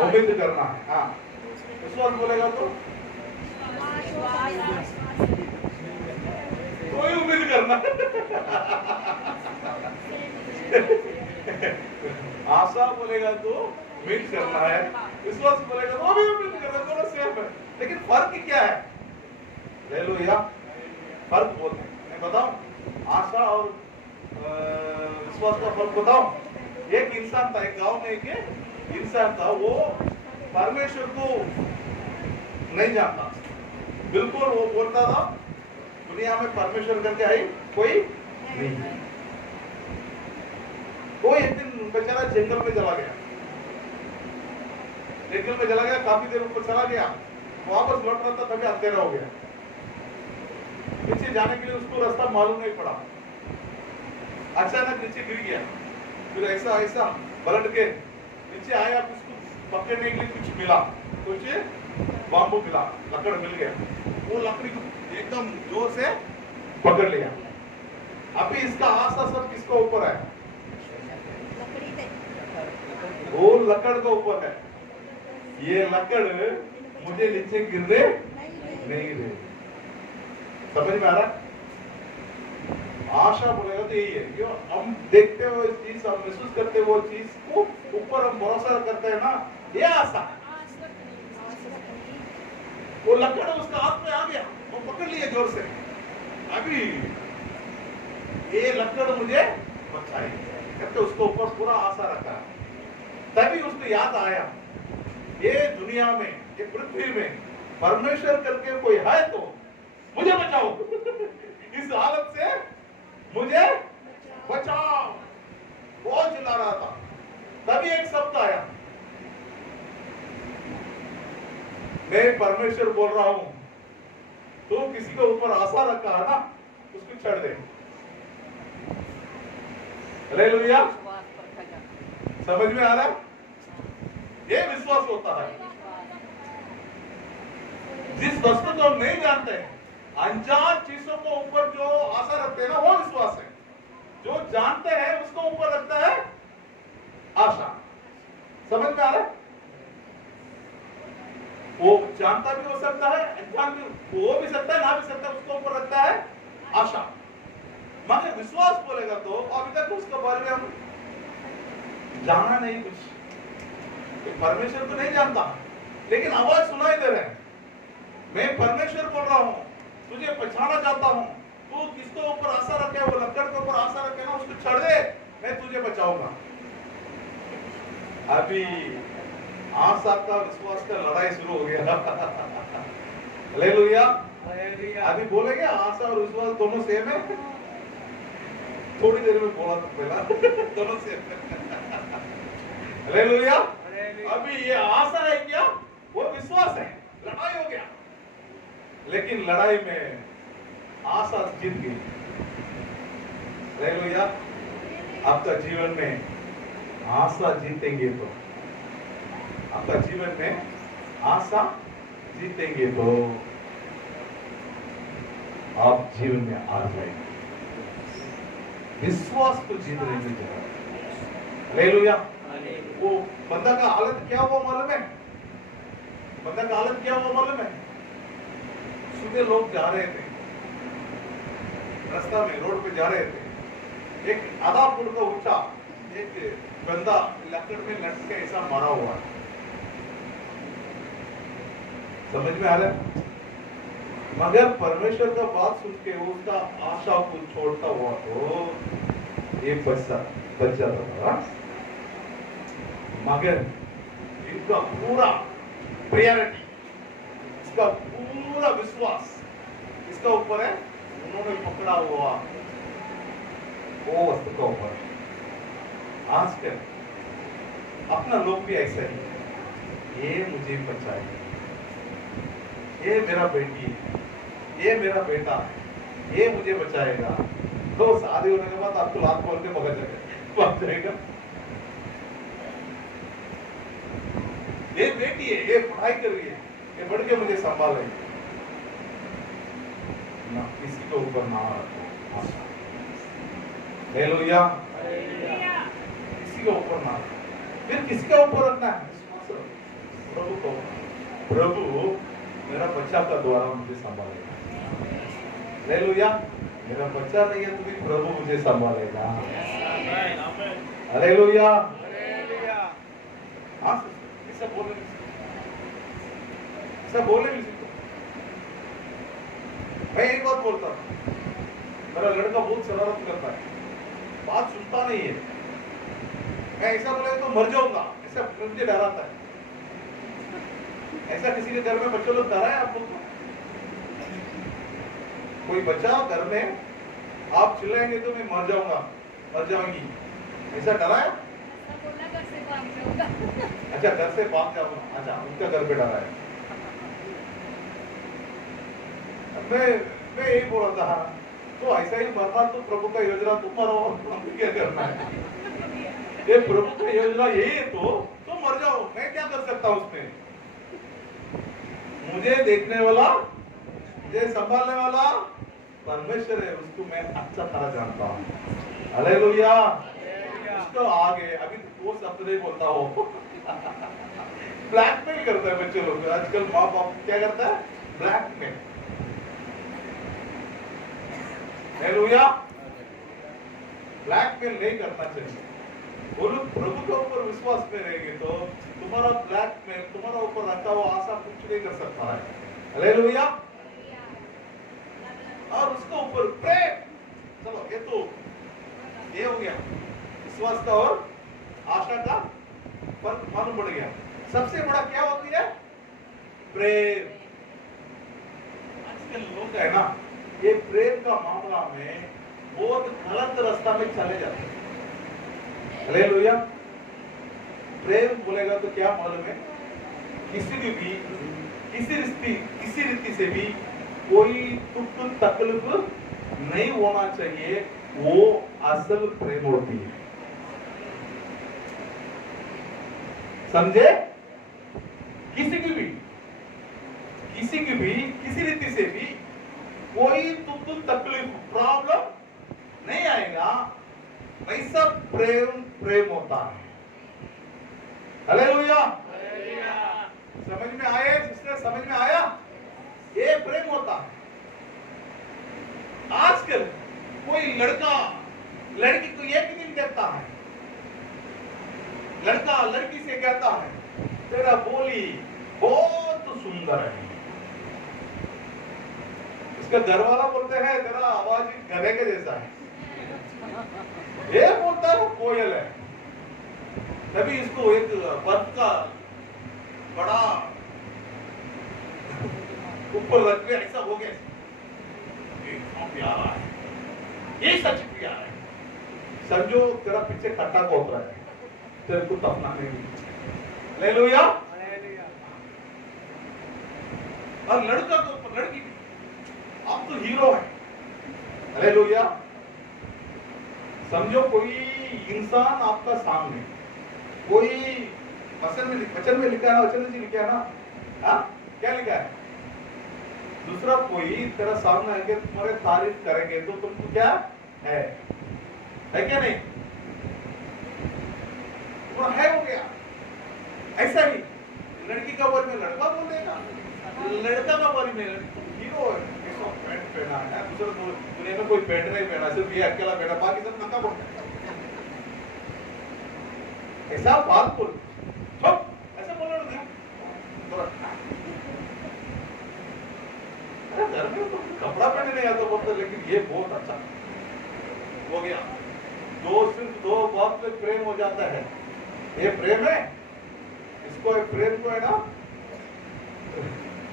उम्मीद करना है। हाँ, विश्वास बोलेगा तो कोई उम्मीद करना। आशा बोलेगा तो उम्मीद करना है, विश्वास बोलेगा तो भी उम्मीद करना, दोनों सेम है। लेकिन फर्क क्या है? हालेलुया। फर्क बोलते हैं, मैं बताऊं? आशा और विश्वास का फर्क बताऊं? एक इंसान था, एक गांव में एक इंसान था, वो परमेश्वर को नहीं जानता बिल्कुल। वो बोलता था दुनिया में परमेश्वर करके आई कोई नहीं। वो एक दिन बेचारा जंगल में चला गया, जंगल में चला गया, काफी देर ऊपर चला गया, वापस लौट रहा था तभी अंधेरा हो गया। नीचे जाने के लिए उसको रास्ता मालूम नहीं पड़ा। अचानक नीचे गिर गया, फिर ऐसा ऐसा पलट के नीचे आया, उसको पकड़ने के लिए कुछ मिला, कुछ बांबू मिला, लकड़ मिल गया। वो लकड़ी को एकदम जोर से पकड़ लिया। अभी इसका आशा सब किसके ऊपर है? वो लकड़ के ऊपर है। ये लकड़ मुझे नीचे गिरने नहीं दे। समझ में आ रहा? आशा बोलेगा तो यही है, क्यों हम देखते हुए चीज, हम महसूस करते हुए वो चीज को ऊपर हम भरोसा करते हैं ना, ये आशा। वो लकड़ उसका हाथ में आ गया, वो पकड़ लिया जोर से, अभी ये लकड़ मुझे बचाएगी करके उसको ऊपर पूरा आशा रखा। तभी उसको याद आया, ये दुनिया में, ये पृथ्वी में परमेश्वर करके कोई है तो मुझे बचाओ इस हालत से मुझे बचाओ, बहुत चिल्ला रहा था। तभी एक शब्द आया, मैं परमेश्वर बोल रहा हूं, तू किसी के ऊपर आशा रखा है ना, उसको छोड़ दे। हालेलुया, समझ में आ रहा है? ये विश्वास होता है। जिस वस्तु को हम नहीं जानते, अनजान चीजों को ऊपर जो आशा रखते हैं ना, वो विश्वास है। जो जानते हैं उसको ऊपर रखता है आशा। समझ में आ रहा है? वो जानता भी हो सकता है, अनजान भी हो भी सकता है, ना भी सकता है, उसको ऊपर रखता है आशा। मगर विश्वास बोलेगा तो अभी तक उसके बारे में हम जाना नहीं कुछ, तो परमेश्वर को नहीं जानता, लेकिन आवाज सुनाई दे रहे हैं, मैं परमेश्वर बोल रहा हूं, तुझे पहचाना चाहता हूं, तू किसके ऊपर आशा रखे, वो लकड़ के ऊपर आशा रखे ना, उसको छोड़ दे, मैं तुझे बचाऊंगा। अभी आशा का विश्वास का लड़ाई शुरू हो गया। हालेलुया। अभी बोलेंगे आशा और विश्वास दोनों सेम है, थोड़ी देर में बोला था पहला दोनों सेम है। हालेलुया। अभी ये आशा है क्या, वो विश्वास है, लड़ाई हो गया, लेकिन लड़ाई में आशा जीत गई। हालेलुया। आपका जीवन में आशा जीतेंगे तो, आपका जीवन में आशा जीतेंगे तो आप जीवन में आ जाएंगे। विश्वास को जीत लेंगे जरा। हालेलुया। वो बंदा का हालत क्या हुआ मालूम है? बंदा का हालत क्या हुआ मालूम है? सुबह लोग जा रहे थे, रास्ता में रोड पे जा रहे थे, एक आधा फुट का ऊंचा एक बंदा लकड़ में लटक के ऐसा मारा हुआ है। समझ में आ रहा है? मगर परमेश्वर का बात सुन के उसका आशा को छोड़ता हुआ तो ये बच जाता था। मगर इनका पूरा प्रायोरिटी, इसका पूरा विश्वास इसका ऊपर है, उन्होंने पकड़ा हुआ वो वस्तु का ऊपर। आजकल अपना लोग भी ऐसा ही, ये मुझे बचाएगा, ये मेरा बेटी है, ये मेरा बेटा है, ये मुझे बचाएगा। तो शादी होने के बाद आपको लात बोल के पकड़ जाएगा, ये बेटी है, ये पढ़ाई कर रही है, ये बढ़ के मुझे संभालेगी ना, किसी के ऊपर ना रखो। हालेलुया। किसी के ऊपर ना, फिर किसके ऊपर रखना है? प्रभु को। प्रभु मेरा बच्चा का द्वारा मुझे संभालेगा। हालेलुया। मेरा बच्चा नहीं है तो भी प्रभु मुझे संभालेगा। हालेलुया। हाँ, सब बोले भी सीखो। मैं एक बात बोलता हूँ, मेरा लड़का बहुत शरारत करता है, बात सुनता नहीं है। मैं ऐसा बोले तो मर जाऊंगा, ऐसा मुझे डराता है। ऐसा किसी के घर में बच्चों लोग डरा है आप लोग को? कोई बच्चा घर में आप चिल्लाएंगे तो मैं मर जाऊंगा, मर जाऊंगी, ऐसा डरा है? अच्छा, घर से भाग जाऊंगा। अच्छा, उनका घर पे डरा है। मैं यही बोल रहा था, तो ऐसा ही मरना तो प्रभु का योजना, तुम मरो, हमको क्या करना है? ये प्रभु का योजना यही है तो मर जाओ, मैं क्या कर सकता हूँ उसमें? मुझे देखने वाला, मुझे संभालने वाला परमेश्वर है, उसको मैं अच्छा तरह जानता हूँ। हालेलुया। उसको आगे अभी वो शब्द नहीं बोलता हो। ब्लैकमेल करता है बच्चे लोग आजकल, माँ बाप क्या करता है? ब्लैकमेल। हालेलुया। ब्लैकमेल नहीं करना चाहिए। बोलो प्रभु के ऊपर विश्वास में रहेंगे तो तुम्हारा ब्लैकमेल, तुम्हारा ऊपर रखा हुआ आशा कुछ नहीं कर सकता है। हालेलुया। और उसके ऊपर प्रेम, चलो ये हो गया विश्वास का और आशा का फर्क मालूम पड़ गया। सबसे बड़ा क्या होती है? प्रेम। आजकल लोग है ना, ये प्रेम का मामला में बहुत गलत रास्ता में चले जाते हैं। हालेलुया। प्रेम बोलेगा तो क्या मालूम है, किसी रीति से भी कोई दुख तकलीफ नहीं होना चाहिए, वो असल प्रेम होती है। समझे? किसी की भी किसी रीति से भी कोई दुख तकलीफ प्रॉब्लम नहीं आएगा, वैसा प्रेम होता है। हालेलुया। समझ में आया सिस्टर? समझ में आया? ये प्रेम होता है। आजकल कोई लड़का लड़की को एक दिन कहता है, लड़का लड़की से कहता है तेरा बोली बहुत सुंदर है। इसका घर वाला बोलते हैं तेरा आवाज गधे के जैसा है। ये बोलता है वो कोयल है। तभी इसको एक बर्फ का बड़ा ऊपर रख के ऐसा हो गया, प्यारा है, ये सच प्यार है। समझो तेरा पीछे खट्टा कोतरा है, तेरे को तपना नहीं। हालेलुया। और लड़का के ऊपर लड़की, आप तो हीरो है। हालेलुया। समझो कोई इंसान आपका सामने, कोई वचन में लिखा है, वचन में लिखा है ना, हाँ क्या लिखा है? दूसरा कोई तेरा सामने आके तुम्हारे तारीफ करेंगे तो तुमको क्या है क्या नहीं? वो है हो गया। ऐसा ही लड़की का बारे में लड़का बोलेगा, लड़का का बारे में हीरो है, पैंट पहना है, दूसरे दुनिया में कोई पैंट नहीं पहना, सिर्फ ये अकेला पहना, बाकी सब नंगा बोलते हैं। ऐसा बात बोल, ऐसा बोलो ना। अरे घर में तो कपड़ा पहने नहीं आता बोलते, लेकिन ये बहुत अच्छा हो गया। सिर्फ दो बात में प्रेम हो जाता है। ये प्रेम है, इसको प्रेम को है ना,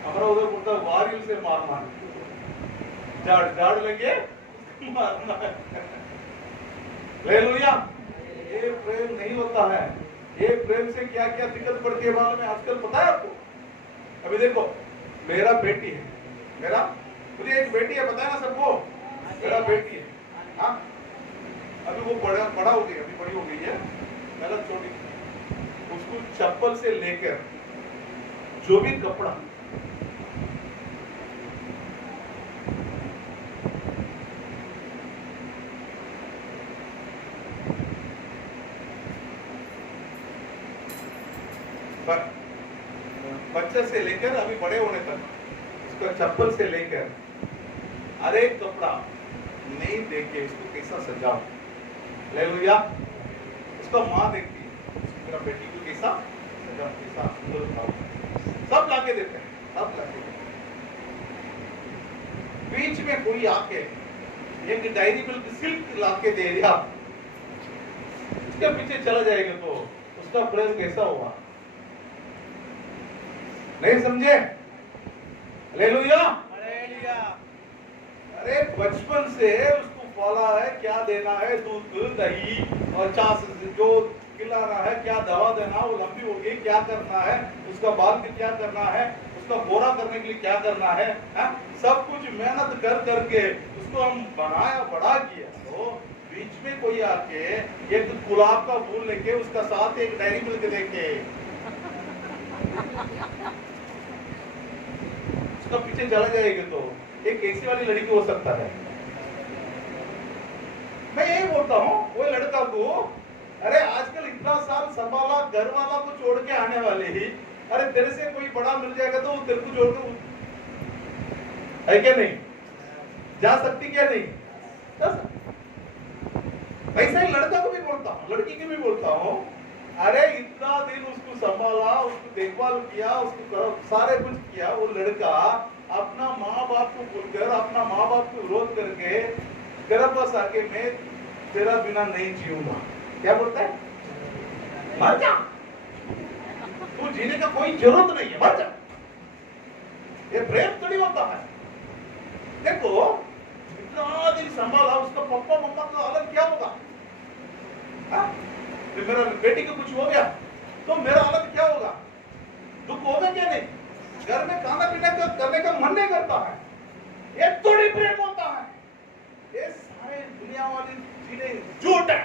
हमारा उधर बोलता है वारियल से मारना, झाड़ लगे मारना है। हालेलुया। ये प्रेम नहीं होता है। ये प्रेम से क्या क्या दिक्कत पड़ती है मालूम है? आजकल पता है आपको? अभी देखो, मेरा बेटी है, मुझे एक बेटी है, पता है ना सबको? मेरा बेटी है, हाँ अभी वो बड़ा हो गई, अभी बड़ी हो गई है, पहले छोटी। उसको चप्पल से लेकर जो भी कपड़ा, बच्चे से लेकर अभी बड़े होने तक, उसका चप्पल से लेकर हर एक कपड़ा नहीं देख के इसको कैसा सजाओ। हालेलुया। उसका माँ देखती है मेरा बेटी को कैसा सजाओ, कैसा सुंदर बनाओ, सब लाके देते हैं, सब लाके देते हैं। बीच में कोई आके एक डायरी मिल्क सिल्क लाके दे दिया, उसके पीछे चला जाएगा तो उसका प्रेम कैसा हुआ? नहीं समझे? हालेलुया। अरे बचपन से उसको पाला है, क्या देना है, दूध दही और छाछ जो खिलाना है, क्या दवा देना, वो लंबी होगी क्या करना है, उसका बाल भी क्या करना है, उसका गोरा करने के लिए क्या करना है, सब कुछ मेहनत कर करके उसको हम बनाया, बड़ा किया। तो बीच में कोई आके एक गुलाब का फूल लेके उसका साथ एक डायरी मिल्क देके उसका पीछे चला जाएगा तो एक ऐसी वाली लड़की हो सकता है। मैं यही बोलता हूँ वो लड़का को, अरे आजकल इतना साल संभाला, घर वाला को छोड़ के आने वाले ही, अरे तेरे से कोई बड़ा मिल जाएगा तो तेरे को छोड़ के है क्या नहीं? जा सकती क्या नहीं? जा सकती। ऐसा ही लड़का को भी बोलता हूँ, लड़की को भी बोलता हूँ, अरे इतना दिन उसको संभाला, उसको देखभाल किया, उसको सारे कुछ किया, वो लड़का अपना माँ बाप को बोलकर, अपना माँ बाप को विरोध करके तेरा पास आके मैं तेरा बिना नहीं जीऊंगा, क्या बोलता है? मर जा, तू जीने का कोई जरूरत नहीं है, मर जा। ये प्रेम थोड़ी होता है। देखो इतना दिन संभाला, उसका पापा मम्मा का अलग क्या होगा? तो मेरा बेटी को कुछ हो गया तो मेरा अलग क्या होगा? दुख होगा क्या? नहीं, घर में खाना पीना करने का मन नहीं करता है, ये थोड़ी प्रेम होता है। ये सारे दुनिया वाली चीजें झूठ है,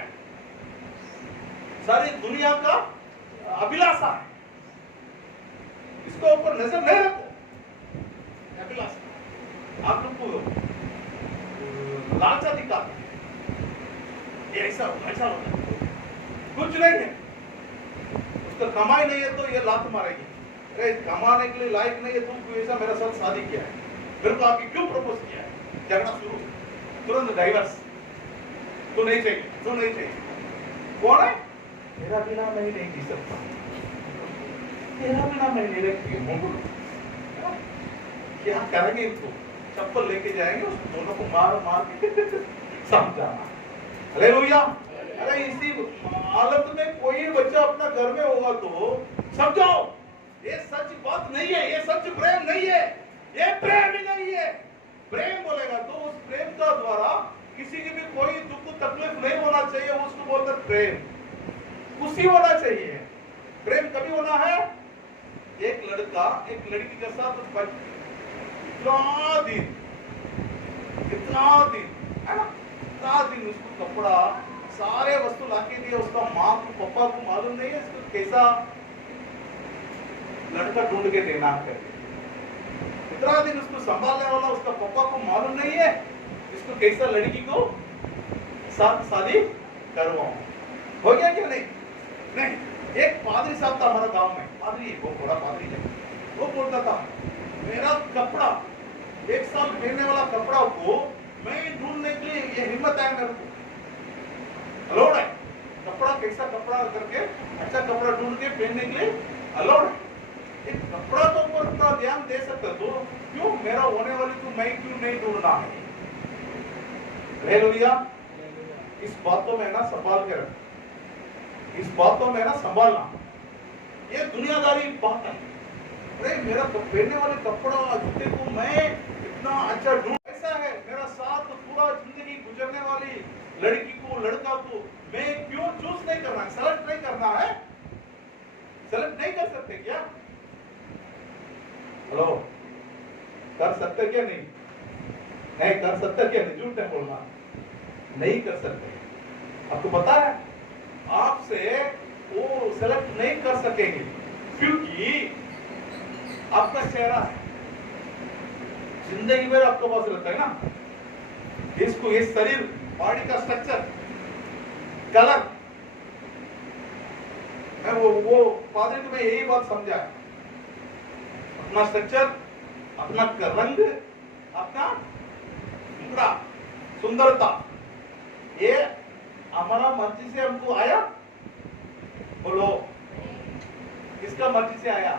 सारी दुनिया का अभिलाषा है, इसको ऊपर नजर नहीं रखो। अभिलाषा आप लोग को लालचा दिखाते हैं, ऐसा होता है, कुछ नहीं है, उसका कमाई नहीं है तो ये लात मारेगी, अरे कमाने के लिए लायक नहीं है, तुम ऐसा मेरे साथ शादी किया है, फिर तो आपकी क्यों प्रपोज किया है? झगड़ा शुरू, तुरंत डाइवर्स, तू नहीं चाहिए, तू नहीं चाहिए। कौन है? तेरा बिना मैं नहीं जी सकता, तेरा बिना मैं नहीं रखती, क्या करेंगे इनको? चप्पल लेके जाएंगे, उस दोनों को मार मार के समझाना। हालेलुया। अरे इसी हालत में कोई बच्चा अपना घर में होगा तो समझाओ, ये सच बात नहीं है, ये सच प्रेम नहीं है, ये प्रेम ही नहीं है। प्रेम बोलेगा तो उस प्रेम का द्वारा किसी की भी कोई दुख तकलीफ नहीं होना चाहिए, उसको बोलते प्रेम, खुशी होना चाहिए। प्रेम कभी होना है, एक लड़का एक लड़की के साथ इतना दिन है ना, इतना दिन उसको कपड़ा सारे वस्तु लाके दिया, उसका माँ को पापा को मालूम नहीं है इसको कैसा लड़का ढूंढ के देना है। इतना दिन उसको संभालने वाला उसका पापा को मालूम नहीं है इसको कैसा लड़की को साथ शादी करवाऊं। हो गया क्या? नहीं नहीं। एक पादरी साहब था हमारा गांव में, पादरी है, वो बड़ा पादरी है, वो बोलता था मेरा कपड़ा 1 साल पहनने वाला कपड़ा को मैं ढूंढने के लिए ये हिम्मत है मेरे को, अलाउड है। कपड़ा कैसा कपड़ा करके अच्छा कपड़ा ढूंढ के पहनने के लिए अलाउड है। एक कपड़ा तो ऊपर इतना ध्यान दे सकते तो क्यों मेरा होने वाली को मैं क्यों नहीं ढूंढना है? हालेलुया। इस बातों में ना संभाल के रखना, इस बातों में ना संभालना, ये दुनियादारी बात है। अरे मेरा पहनने वाले कपड़ा जूते को मैं इतना अच्छा ढूंढ, ऐसा है मेरा साथ पूरा जिंदगी गुजरने वाली लड़की को लड़का को मैं क्यों चूज नहीं करना, सेलेक्ट नहीं करना है? सेलेक्ट नहीं कर सकते क्या? हेलो, कर सकते क्या? नहीं नहीं कर सकते क्या? नहीं, झूठ नहीं बोलना, नहीं कर सकते। आपको पता है आपसे वो सेलेक्ट नहीं कर सकेंगे क्योंकि आपका चेहरा है, जिंदगी भर आपके पास रहता है ना, इसको ये शरीर बॉडी का स्ट्रक्चर कलर, मैं वो पादरी को मैं यही बात समझा, अपना स्ट्रक्चर, अपना रंग, अपना मुद्रा, सुंदरता, ये हमारा मर्जी से हमको आया? बोलो, किसका मर्जी से आया?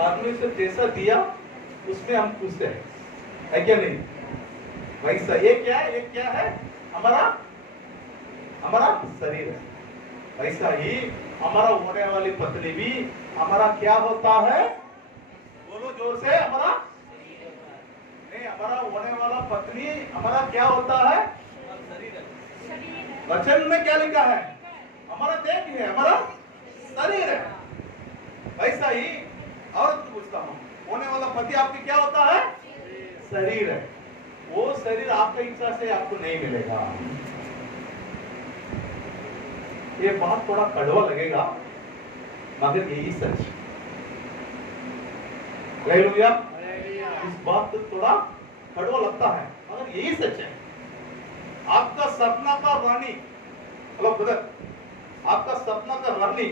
आदमी से जैसा दिया उसमें हम खुश है क्या नहीं? वैसा ये क्या है? ये क्या है? हमारा शरीर है। वैसा ही हमारा होने वाली पत्नी भी हमारा क्या होता है? बोलो जोर से, हमारा नहीं, हमारा होने वाला पत्नी हमारा क्या होता है? वचन में क्या लिखा है? हमारा देह है, हमारा शरीर है। वैसा ही औरत को पूछता हूं, होने वाला पति आपके क्या होता है? शरीर है। वो शरीर आपकी इच्छा से आपको नहीं मिलेगा। ये बात थोड़ा कड़वा लगेगा मगर यही सच। हालेलुया। इस बात तो थोड़ा कड़वा लगता है मगर यही सच है। आपका सपना का रानी, हेलो ब्रदर, आपका सपना का रानी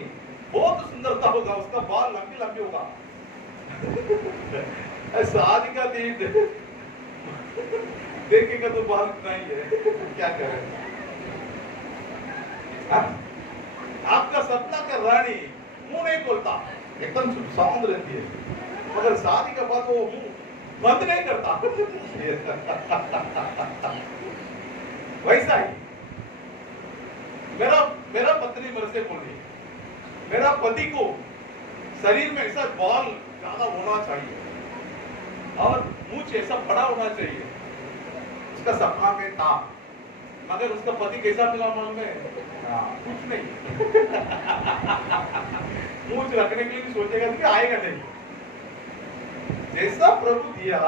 बहुत सुंदरता होगा, उसका बाल लंबी लंबी होगा, शादी का दिन देखेगा तो बाल इतना ही है, क्या करें? हाँ? आपका सपना का रानी मुंह नहीं खोलता, एकदम साउंड रहती है, मगर शादी के बाद वो मुंह बंद नहीं करता। वैसा ही मेरा मेरा पत्नी मेरे से बोली, मेरा पति को शरीर में ऐसा बाल ज्यादा होना चाहिए और मूंछ ऐसा बड़ा होना चाहिए, उसका सपना में था। मगर उसका पति कैसा मिला मालूम है? कुछ नहीं। मूंछ रखने के लिए भी सोचेगा कि आएगा नहीं। जैसा प्रभु दिया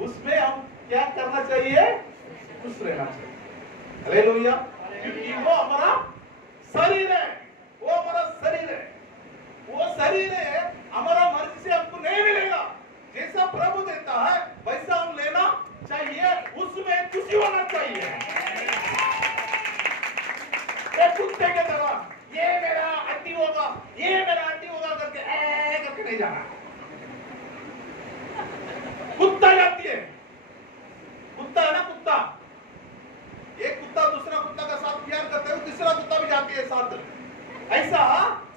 उसमें हम क्या करना चाहिए? खुश रहना चाहिए। हालेलुया। क्योंकि वो हमारा शरीर है, वो हमारा शरीर है, वो शरीर है, हमारा मर्जी से हमको नहीं मिलेगा। जैसा प्रभु देता है वैसा हम लेना चाहिए, उसमें खुशी होना चाहिए। कुत्ते के तरह ये मेरा हड्डी होगा, ये मेरा हड्डी होगा करके नहीं जाना। कुत्ता जाती है, कुत्ता है ना, कुत्ता, एक कुत्ता दूसरा कुत्ता का साथ प्यार करता है, तीसरा कुत्ता भी जाती है साथ। ऐसा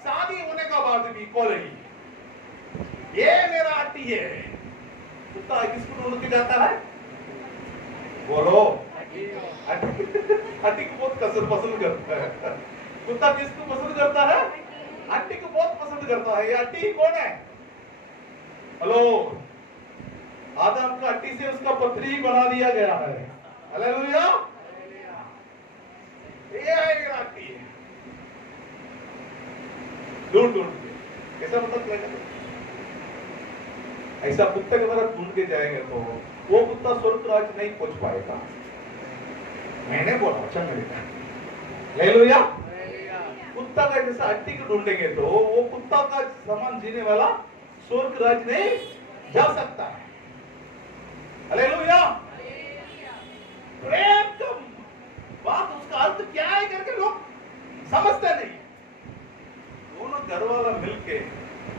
शादी होने का बाद भी कॉलोनी, ये मेरा हड्डी है। कुत्ता किसको ढूंढ के जाता है? बोलो, हड्डी को बहुत पसंद करता है। कुत्ता किसको पसंद करता है? हड्डी को बहुत पसंद करता है। ये हड्डी कौन है? हेलो, आदम का हड्डी से उसका पथरी बना दिया गया है। हालेलुया। ये हड्डी है, ढूंढ के कैसा मतलब लगेगा? ऐसा कुत्ते की तरह ढूंढ के जाएंगे तो वो कुत्ता स्वर्ग राज नहीं पहुंच पाएगा। मैंने बोला अच्छा मिलेगा। हालेलुया। कुत्ता का जैसा हड्डी को ढूंढेंगे तो वो कुत्ता का समान जीने वाला स्वर्ग राज नहीं जा सकता है। हालेलुया। प्रेम का बात, उसका अर्थ क्या है करके लोग समझते नहीं। दोनों घर वाला मिलके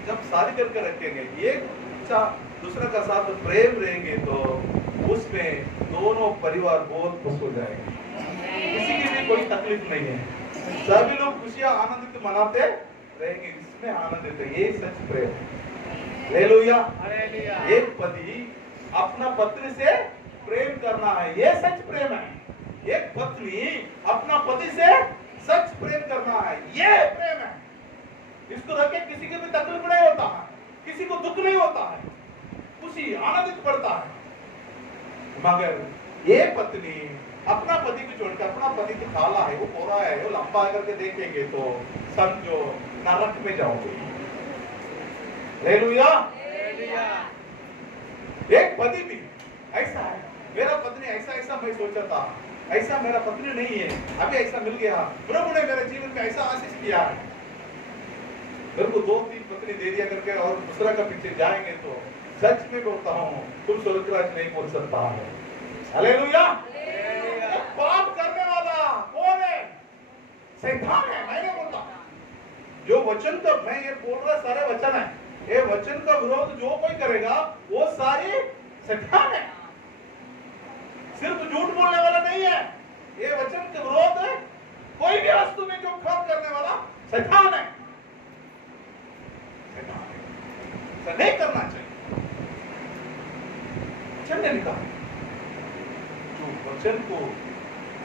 जब शादी करके रखेंगे, एक दूसरे का साथ प्रेम रहेंगे तो उसमें दोनों परिवार बहुत खुश हो जाएंगे, किसी की भी कोई तकलीफ नहीं है, सभी लोग खुशियां आनंदित मनाते रहेंगे, इसमें आनंदित है। ये सच प्रेम है। हालेलुया। एक पति अपना पत्नी से प्रेम करना है, ये सच प्रेम है। एक पत्नी अपना पति से सच प्रेम करना है, ये प्रेम है। इसको रखे किसी की भी तकलीफ नहीं होता है, किसी को दुख नहीं होता है, खुशी आनंदित पड़ता है। मगर ये पत्नी अपना पति को छोड़कर, अपना पति तो काला है, वो गोरा है, वो लंबा है करके देखेंगे तो समझो नरक में जाओगे। हालेलुया। एक पति भी ऐसा है, मेरा पत्नी ऐसा ऐसा मैं सोचा था, ऐसा मेरा पत्नी नहीं है, अभी ऐसा मिल गया, प्रभु ने मेरे जीवन में ऐसा आशीष किया है, मेरे को 2-3 पत्नी दे दिया करके और दूसरा का पीछे जाएंगे तो सच में बोलता हूँ तुम स्वर्ग राज नहीं पहुंच सकता है। हालेलुया। पाप करने वाला कौन है? शैतान है। मैंने बोलता जो वचन का, मैं ये बोल रहा सारे वचन है, ये वचन का विरोध जो कोई करेगा वो सारी शैतान है। सिर्फ झूठ बोलने वाला नहीं है, ये वचन के विरोध है। कोई भी वस्तु में जो काम करने वाला शैतान है, ऐसा नहीं करना चाहिए। वचन ने लिखा जो वचन को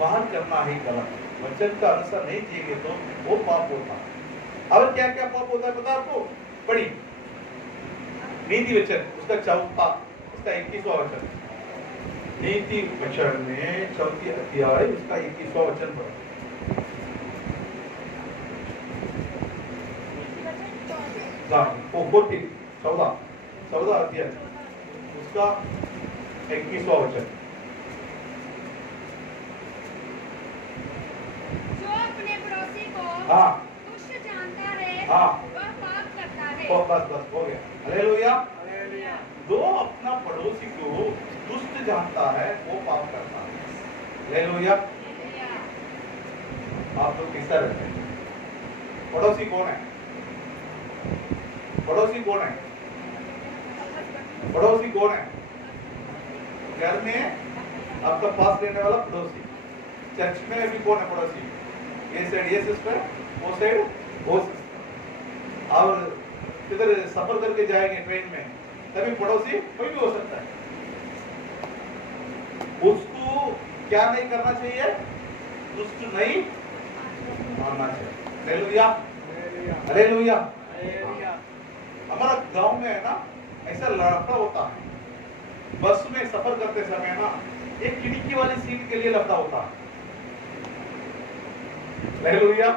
बाहर करना ही गलत है, वचन का अनुसार नहीं जिएंगे तो वो पाप होता है। और क्या क्या पाप होता है पता आपको? पढ़ी नीति वचन उसका 21वां वचन, नीति वचन में 4 अध्याय उसका 21वां वचन पढ़ो। वो 14 अध्याय उसका 21वां वचन। जो अपने पड़ोसी को हाँ दुष्ट जानता है हाँ वह पाप करता है। बस हो गया। हालेलुया। जो अपना पड़ोसी को दुष्ट जानता है वो पाप करता है। हालेलुया। आप लोग किसका रहते हैं? पड़ोसी कौन है? पड़ोसी कौन है? पड़ोसी कौन है? घर में आपका पास रहने वाला पड़ोसी। चर्च में भी कौन है पड़ोसी? ये साइड ये सिस्टर, वो साइड वो सिस्टर। और किधर सफर करके जाएंगे ट्रेन में, तभी पड़ोसी कोई भी हो सकता है। उसको क्या नहीं करना चाहिए, दुष्ट नहीं मानना चाहिए। Hallelujah, hallelujah. हमारा गांव में है ना, ऐसा लड़का होता है, बस में सफर करते समय ना एक खिड़की वाली सीट के लिए लफड़ा होता है। हालेलुया,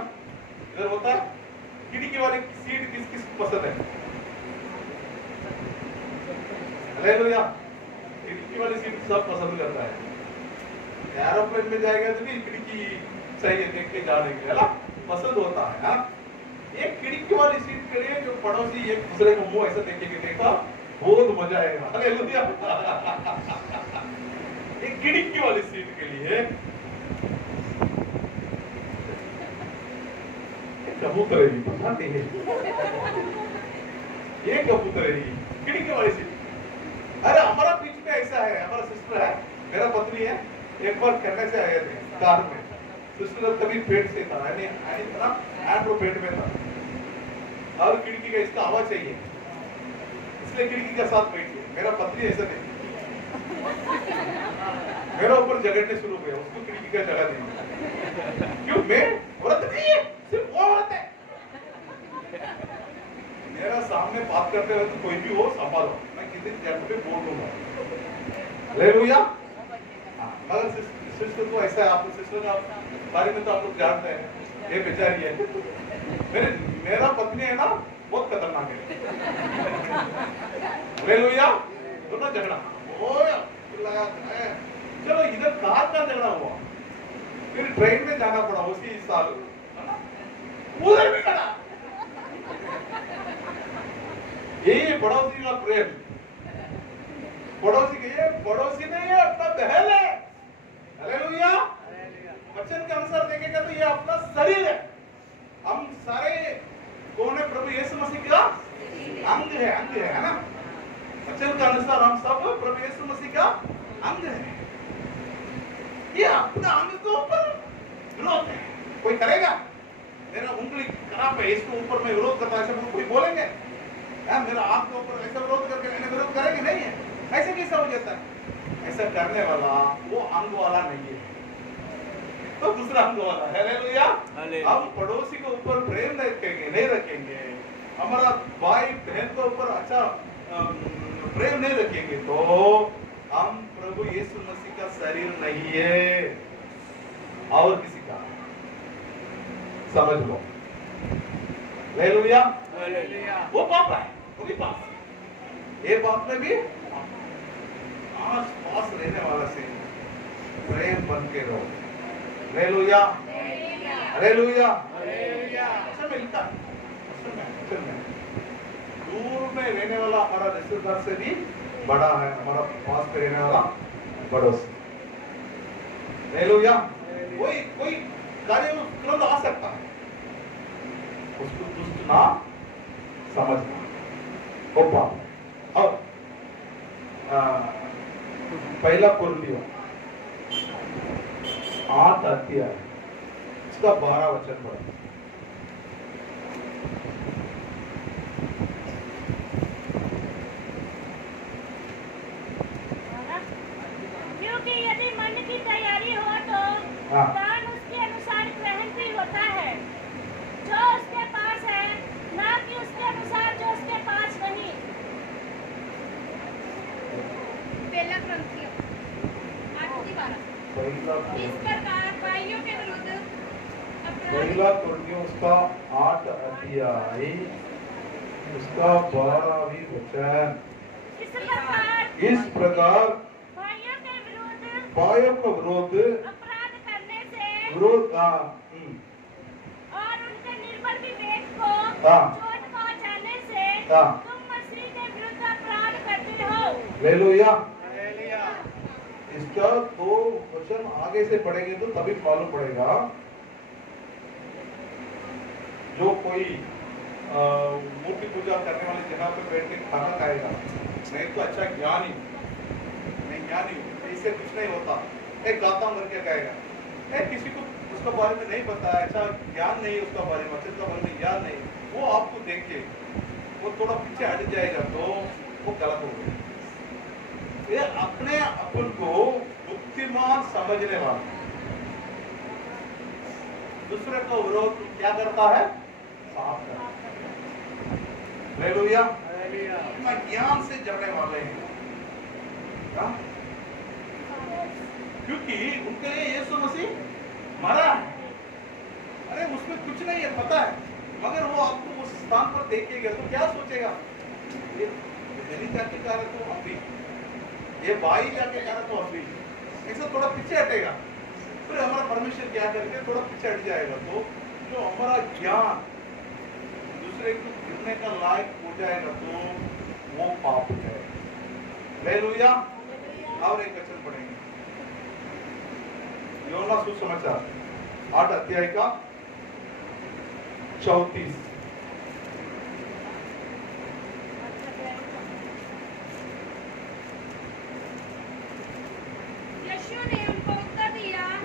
इधर होता है खिड़की वाली सीट किस किस पसंद है? हालेलुया, खिड़की वाली सीट सब पसंद करता है। एरोप्लेन में जाएगा तो भी खिड़की चाहिए, देख के जाने के लिए पसंद होता है। हाँ, एक खिड़की वाली सीट के लिए जो पड़ोसी एक दूसरे को मुंह ऐसा देखेंगे, देखा बहुत मजा आएगा। हालेलुया, एक खिड़की वाली सीट के लिए कबूतर है, पता नहीं है ये कबूतर है खिड़की वाली सीट। अरे हमारा बीच में ऐसा है, हमारा सिस्टर है, मेरा पत्नी है, एक बार करने से आए थे कार में, सिस्टर कभी पेट से था, एंड्रो पेट में था, और खिड़की का इसका हवा चाहिए, इसलिए खिड़की का साथ बैठी है। मेरा पत्नी ऐसा नहीं, मेरा ऊपर झगड़ने शुरू हुए, उसको खिड़की का जगह नहीं। क्यों? मैं औरत नहीं है, सिर्फ वो औरत है। मेरा सामने बात करते हुए तो कोई भी हो संभालो, मैं किसी जगह पे बोल दूंगा। हालेलुया। मगर सिस्टर तो ऐसा है, आप सिस्टर का बारे में तो आप लोग जानते हैं, ये बेचारी है। मेरा पत्नी है ना, बहुत खतरनाक है। हालेलुया, दोनों झगड़ा चलो इधर कार का झगड़ा हुआ, फिर ट्रेन में जाना पड़ा उसी साल, उधर भी लड़ा। ये पड़ोसी का प्रेम, पड़ोसी के, ये पड़ोसी नहीं है, अपना बहन है। हालेलुया, वचन के अनुसार देखेगा तो ये अपना शरीर है। हम सारे कौन है? प्रभु यीशु मसीह का अंग है ना। वचन के अनुसार हम सब प्रभु यीशु मसीह का अंग है। ये अपना अंग के ऊपर विरोध है, कोई करेगा? मेरा उंगली खराब है, इसको ऊपर में विरोध करता है, सब कोई बोलेंगे? मेरा आंख के ऊपर ऐसा विरोध करके मैंने विरोध करेंगे? नहीं है। ऐसे कैसा हो जाता है? ऐसा करने वाला वो अंग वाला नहीं है, तो दूसरा अंग वाला है। हालेलुया। हम पड़ोसी के ऊपर प्रेम नहीं रखेंगे, हमारा भाई बहन के ऊपर अच्छा प्रेम नहीं रखेंगे, तो हम प्रभु यीशु मसीह का शरीर नहीं है, और किसी का, समझ लो। हालेलुया, वो पाप है, वो भी पाप। ये पाप में भी आस पास रहने वाला से प्रेम बन के रहो। Hallelujah, hallelujah. अच्छा मिलता दूर में रहने वाला हमारा रिश्तेदार से भी बड़ा है, हमारा पास में रहने वाला पड़ोसी। हालेलुया। कोई कार्य तुरंत आ सकता है, उसको दुष्ट ना समझना, वो पाप है। और पहला कुरिन्थियों 8 अध्याय इसका 12 वचन पढ़ो। क्योंकि यदि मन की तैयारी हो तो दान उसके अनुसार ग्रहण भी होता है, जो उसके पास है, ना कि उसके अनुसार जो उसके पास नहीं। पहला कुरिन्थियों 8:12। इस प्रकार भाइयों के विरुद्ध पहला कुरिन्थियों उसका 8 अध्याय उसका 12वीं वचन। इस प्रकार भाइयों का विरोध अपराध करने से विरोध और उनके निर्बल विवेक को हाँ। चोट पहुंचाने से हाँ। तुम मसीह के विरुद्ध अपराध करते हो। हालेलुया। इसका 2 वचन आगे से पढ़ेंगे तो तभी मालूम पड़ेगा। जो कोई मूर्ति पूजा करने वाली जगह पे बैठ के खाना खाएगा, नहीं तो अच्छा ज्ञानी नहीं, ज्ञानी इससे कुछ नहीं होता। एक गाता हूं करके कहेगा, किसी को उसके बारे में नहीं पता है, अच्छा ज्ञान नहीं उसका बारे में, वचन का बारे में ज्ञान नहीं, वो आपको देख के वो थोड़ा पीछे हट जाएगा तो वो गलत हो गया। ये अपने अपन को बुद्धिमान समझने वाला दूसरे का विरोध क्या करता है? साफ करता है। हालेलुया। इतना ज्ञान से जड़ने वाले हैं, हाँ? क्योंकि उनके लिए यीशु मसीह मरा है। अरे उसमें कुछ नहीं है, पता है, मगर वो आपको उस स्थान पर देखेगा तो क्या सोचेगा? ये जनी जाके कह रहे तो हम भी, ये भाई जाके कह रहे तो हम भी, ऐसा थोड़ा पीछे हटेगा। फिर हमारा परमेश्वर क्या करके थोड़ा पीछे हट जाएगा तो जो हमारा ज्ञान दूसरे को गिरने का लायक हो जाएगा तो वो पाप हो जाएगा। हालेलुया। और एक वचन पढ़ेंगे, योना सुसमाचार 8 अध्याय का 34।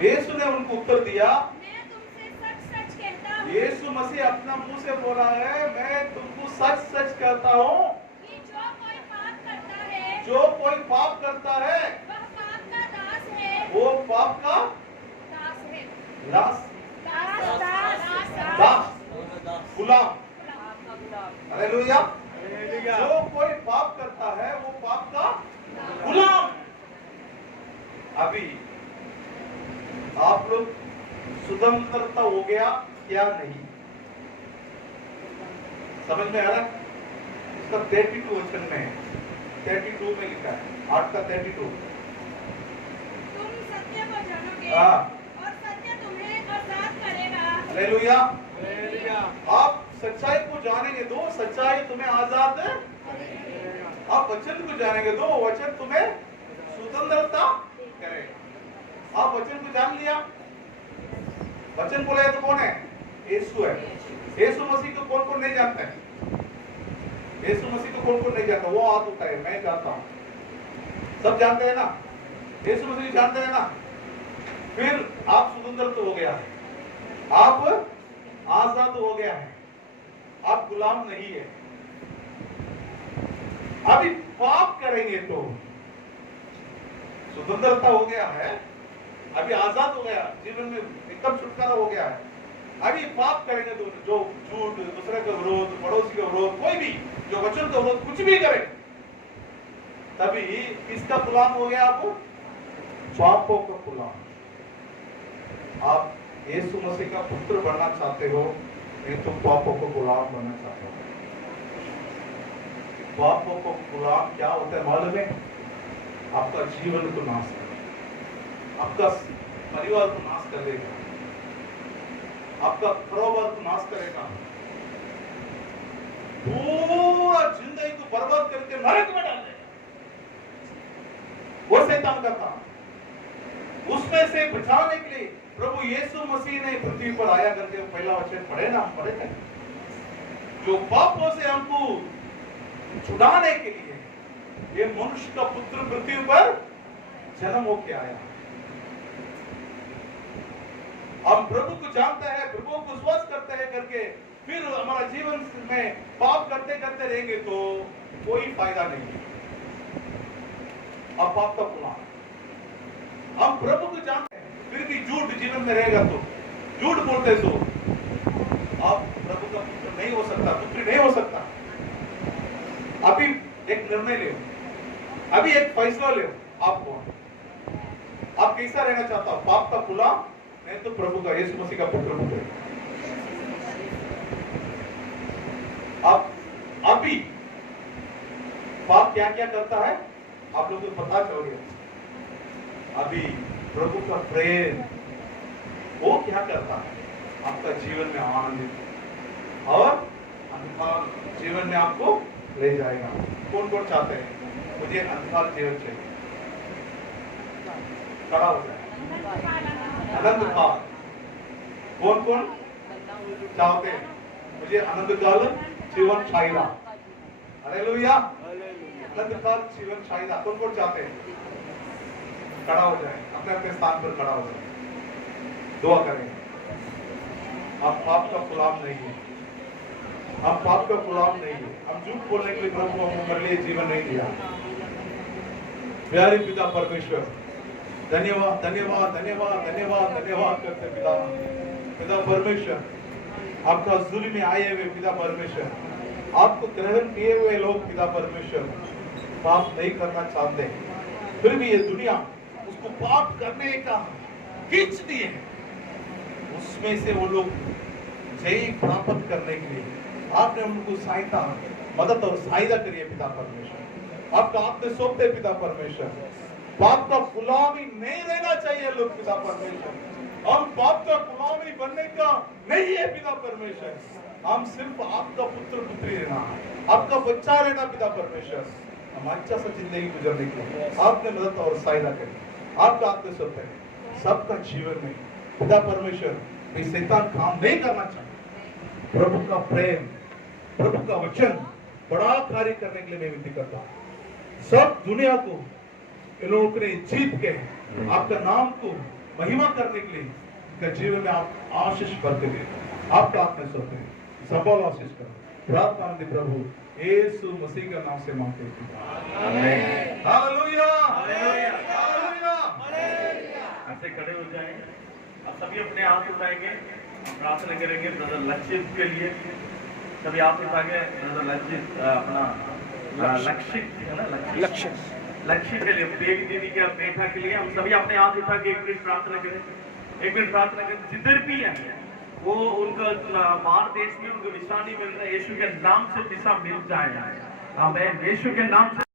यीशु ने उनको उत्तर दिया, मैं तुमसे सच सच कहता हूँ, यीशु मसीह अपना मुंह से बोला है, मैं तुमको सच सच कहता हूँ कि जो कोई पाप करता है, जो कोई पाप करता है वह पाप का दास है, वो पाप का दास है, दास दास गुलाम। हालेलुया। हालेलुया। जो कोई पाप करता है वो पाप का गुलाम। अभी आप लोग स्वतंत्रता हो गया क्या? नहीं समझ में आ रहा है? इसका 32 वचन में 32 में लिखा है, 8 का 32। तुम सत्य को जानोगे हाँ। और सत्य तुम्हें आजाद करेगा। हालेलुया। हालेलुया। आप सच्चाई को जानेंगे तो सच्चाई तुम्हें आजाद है। आप वचन को जानेंगे तो वचन तुम्हें स्वतंत्रता करेगा। आप वचन को जान लिया, वचन बोला है तो कौन है? यीशु है। यीशु मसीह को कौन कौन नहीं जानता है? यीशु मसीह को कौन कौन नहीं जानता? वो हाथ उठाए, मैं जानता हूं। सब जानते हैं ना? यीशु मसीह जानते हैं ना? फिर आप स्वतंत्र तो हो गया है, आप आजाद हो गया है, आप गुलाम नहीं है। अभी पाप करेंगे तो स्वतंत्रता हो गया है, अभी आजाद हो गया, जीवन में एकदम छुटकारा हो गया है। अभी पाप करेंगे तो जो झूठ, दूसरे का विरोध, पड़ोसी का विरोध, कोई भी जो वचन का विरोध कुछ भी करे, तभी किसका गुलाम हो गया? आप पापों का गुलाम। आप यीशु मसीह का पुत्र बनना चाहते हो, नहीं तो पापों को गुलाम बनना चाहते हो। पापों को गुलाम क्या होता है मालूम है? आपका जीवन को नाश करेगा, आपका परिवार को नाश कर देगा, आपका कारोबार को नाश करेगा, पूरा जिंदगी को बर्बाद करके नरक में डाल देगा। वो शैतान का काम। उसमें से बचाने के लिए प्रभु यीशु मसीह ने पृथ्वी पर आया करके पहला वचन पढ़े ना, हम पढ़े थे, जो पापों से हमको छुड़ाने के लिए ये मनुष्य का पुत्र पृथ्वी पर जन्म होके आया। हम प्रभु को जानते हैं, प्रभु को स्वस्थ करते हैं करके फिर हमारा जीवन में पाप करते करते रहेंगे तो कोई फायदा नहीं है। अब पाप का गुलाम। हम प्रभु को जानते हैं फिर भी झूठ जीवन में रहेगा तो झूठ बोलते तो आप प्रभु का पुत्र नहीं हो सकता, पुत्री नहीं हो सकता। अभी एक निर्णय ले, अभी एक फैसला ले, आपको आप कैसा रहना चाहता हो? पाप का गुलाम नहीं तो प्रभु का, यीशु मसीह का पुत्र हो गए। अब अभी पाप क्या क्या करता है आप लोगों को पता चल गया। अभी प्रभु का प्रेम वो क्या करता है? आपका जीवन में आनंदित और अंधकार जीवन में आपको ले जाएगा। कौन कौन चाहते हैं मुझे अंधकार जीवन चाहिए? खड़ा हो जाए। आनंद काल। कौन कौन चाहते हैं मुझे आनंद काल जीवन चाहिए? हालेलुया। आनंद काल जीवन चाहिए। कौन कौन चाहते हैं? खड़ा हो जाए, अपने अपने स्थान पर खड़ा हो जाए, दुआ करें। आप पाप का गुलाम नहीं है, हम पाप का गुलाम नहीं है, हम झूठ बोलने के लिए प्रभु को हमारे लिए जीवन नहीं दिया। प्यारे पिता परमेश्वर, धन्यवाद धन्यवाद धन्यवाद धन्यवाद धन्यवाद करते पिता। पिता परमेश्वर, आपका हजूरी में आए हुए पिता परमेश्वर, आपको ग्रहण किए हुए लोग पिता परमेश्वर पाप नहीं करना चाहते, फिर भी ये दुनिया उसको पाप करने का खींच दिए, उसमें से वो लोग जय प्राप्त करने के लिए आपने उनको सहायता, मदद और सहायता करिए पिता परमेश्वर। आपका आपने सौंपते पिता परमेश्वर, पाप का गुलामी नहीं रहना चाहिए लोग पिता परमेश्वर, हम पाप का गुलामी बनने का नहीं है पिता परमेश्वर, हम सिर्फ आपका पुत्र पुत्री रहना, आपका बच्चा रहना पिता परमेश्वर। हम अच्छा सा जिंदगी गुजरने के लिए आपने मदद और सहायता करी, आपका आपने सौंपते सबका जीवन में पिता परमेश्वर ये शैतान काम नहीं करना चाहिए। प्रभु का प्रेम, प्रभु का वचन बड़ा कार्य करने के लिए मैं विनती करता हूँ। सब दुनिया को इन लोगों ने जीत के आपका नाम को महिमा करने के लिए इनका जीवन में आप आशीष भरते हुए आपका आपने सौंपे, सबल आशीष करो। प्रार्थना प्रभु यीशु मसीह का नाम से मांगते हैं, आमीन। Hallelujah, hallelujah, hallelujah. ऐसे खड़े हो जाएंगे, अब सभी अपने हाथ उठाएंगे, हम प्रार्थना करेंगे ब्रदर लक्षित के लिए। सभी हाथ उठा के ब्रदर लक्षित अपना लक्षित है ना, लक्षित के लिए बेग दीदी के बेटा के लिए हम सभी अपने हाथ उठा के एक मिनट प्रार्थना करें, एक मिनट प्रार्थना करें। जिधर भी है वो उनका बाहर देश में उनको विश्राम नहीं मिल रहा है, यीशु के नाम से दिशा मिल जाए। आमीन। यीशु के नाम से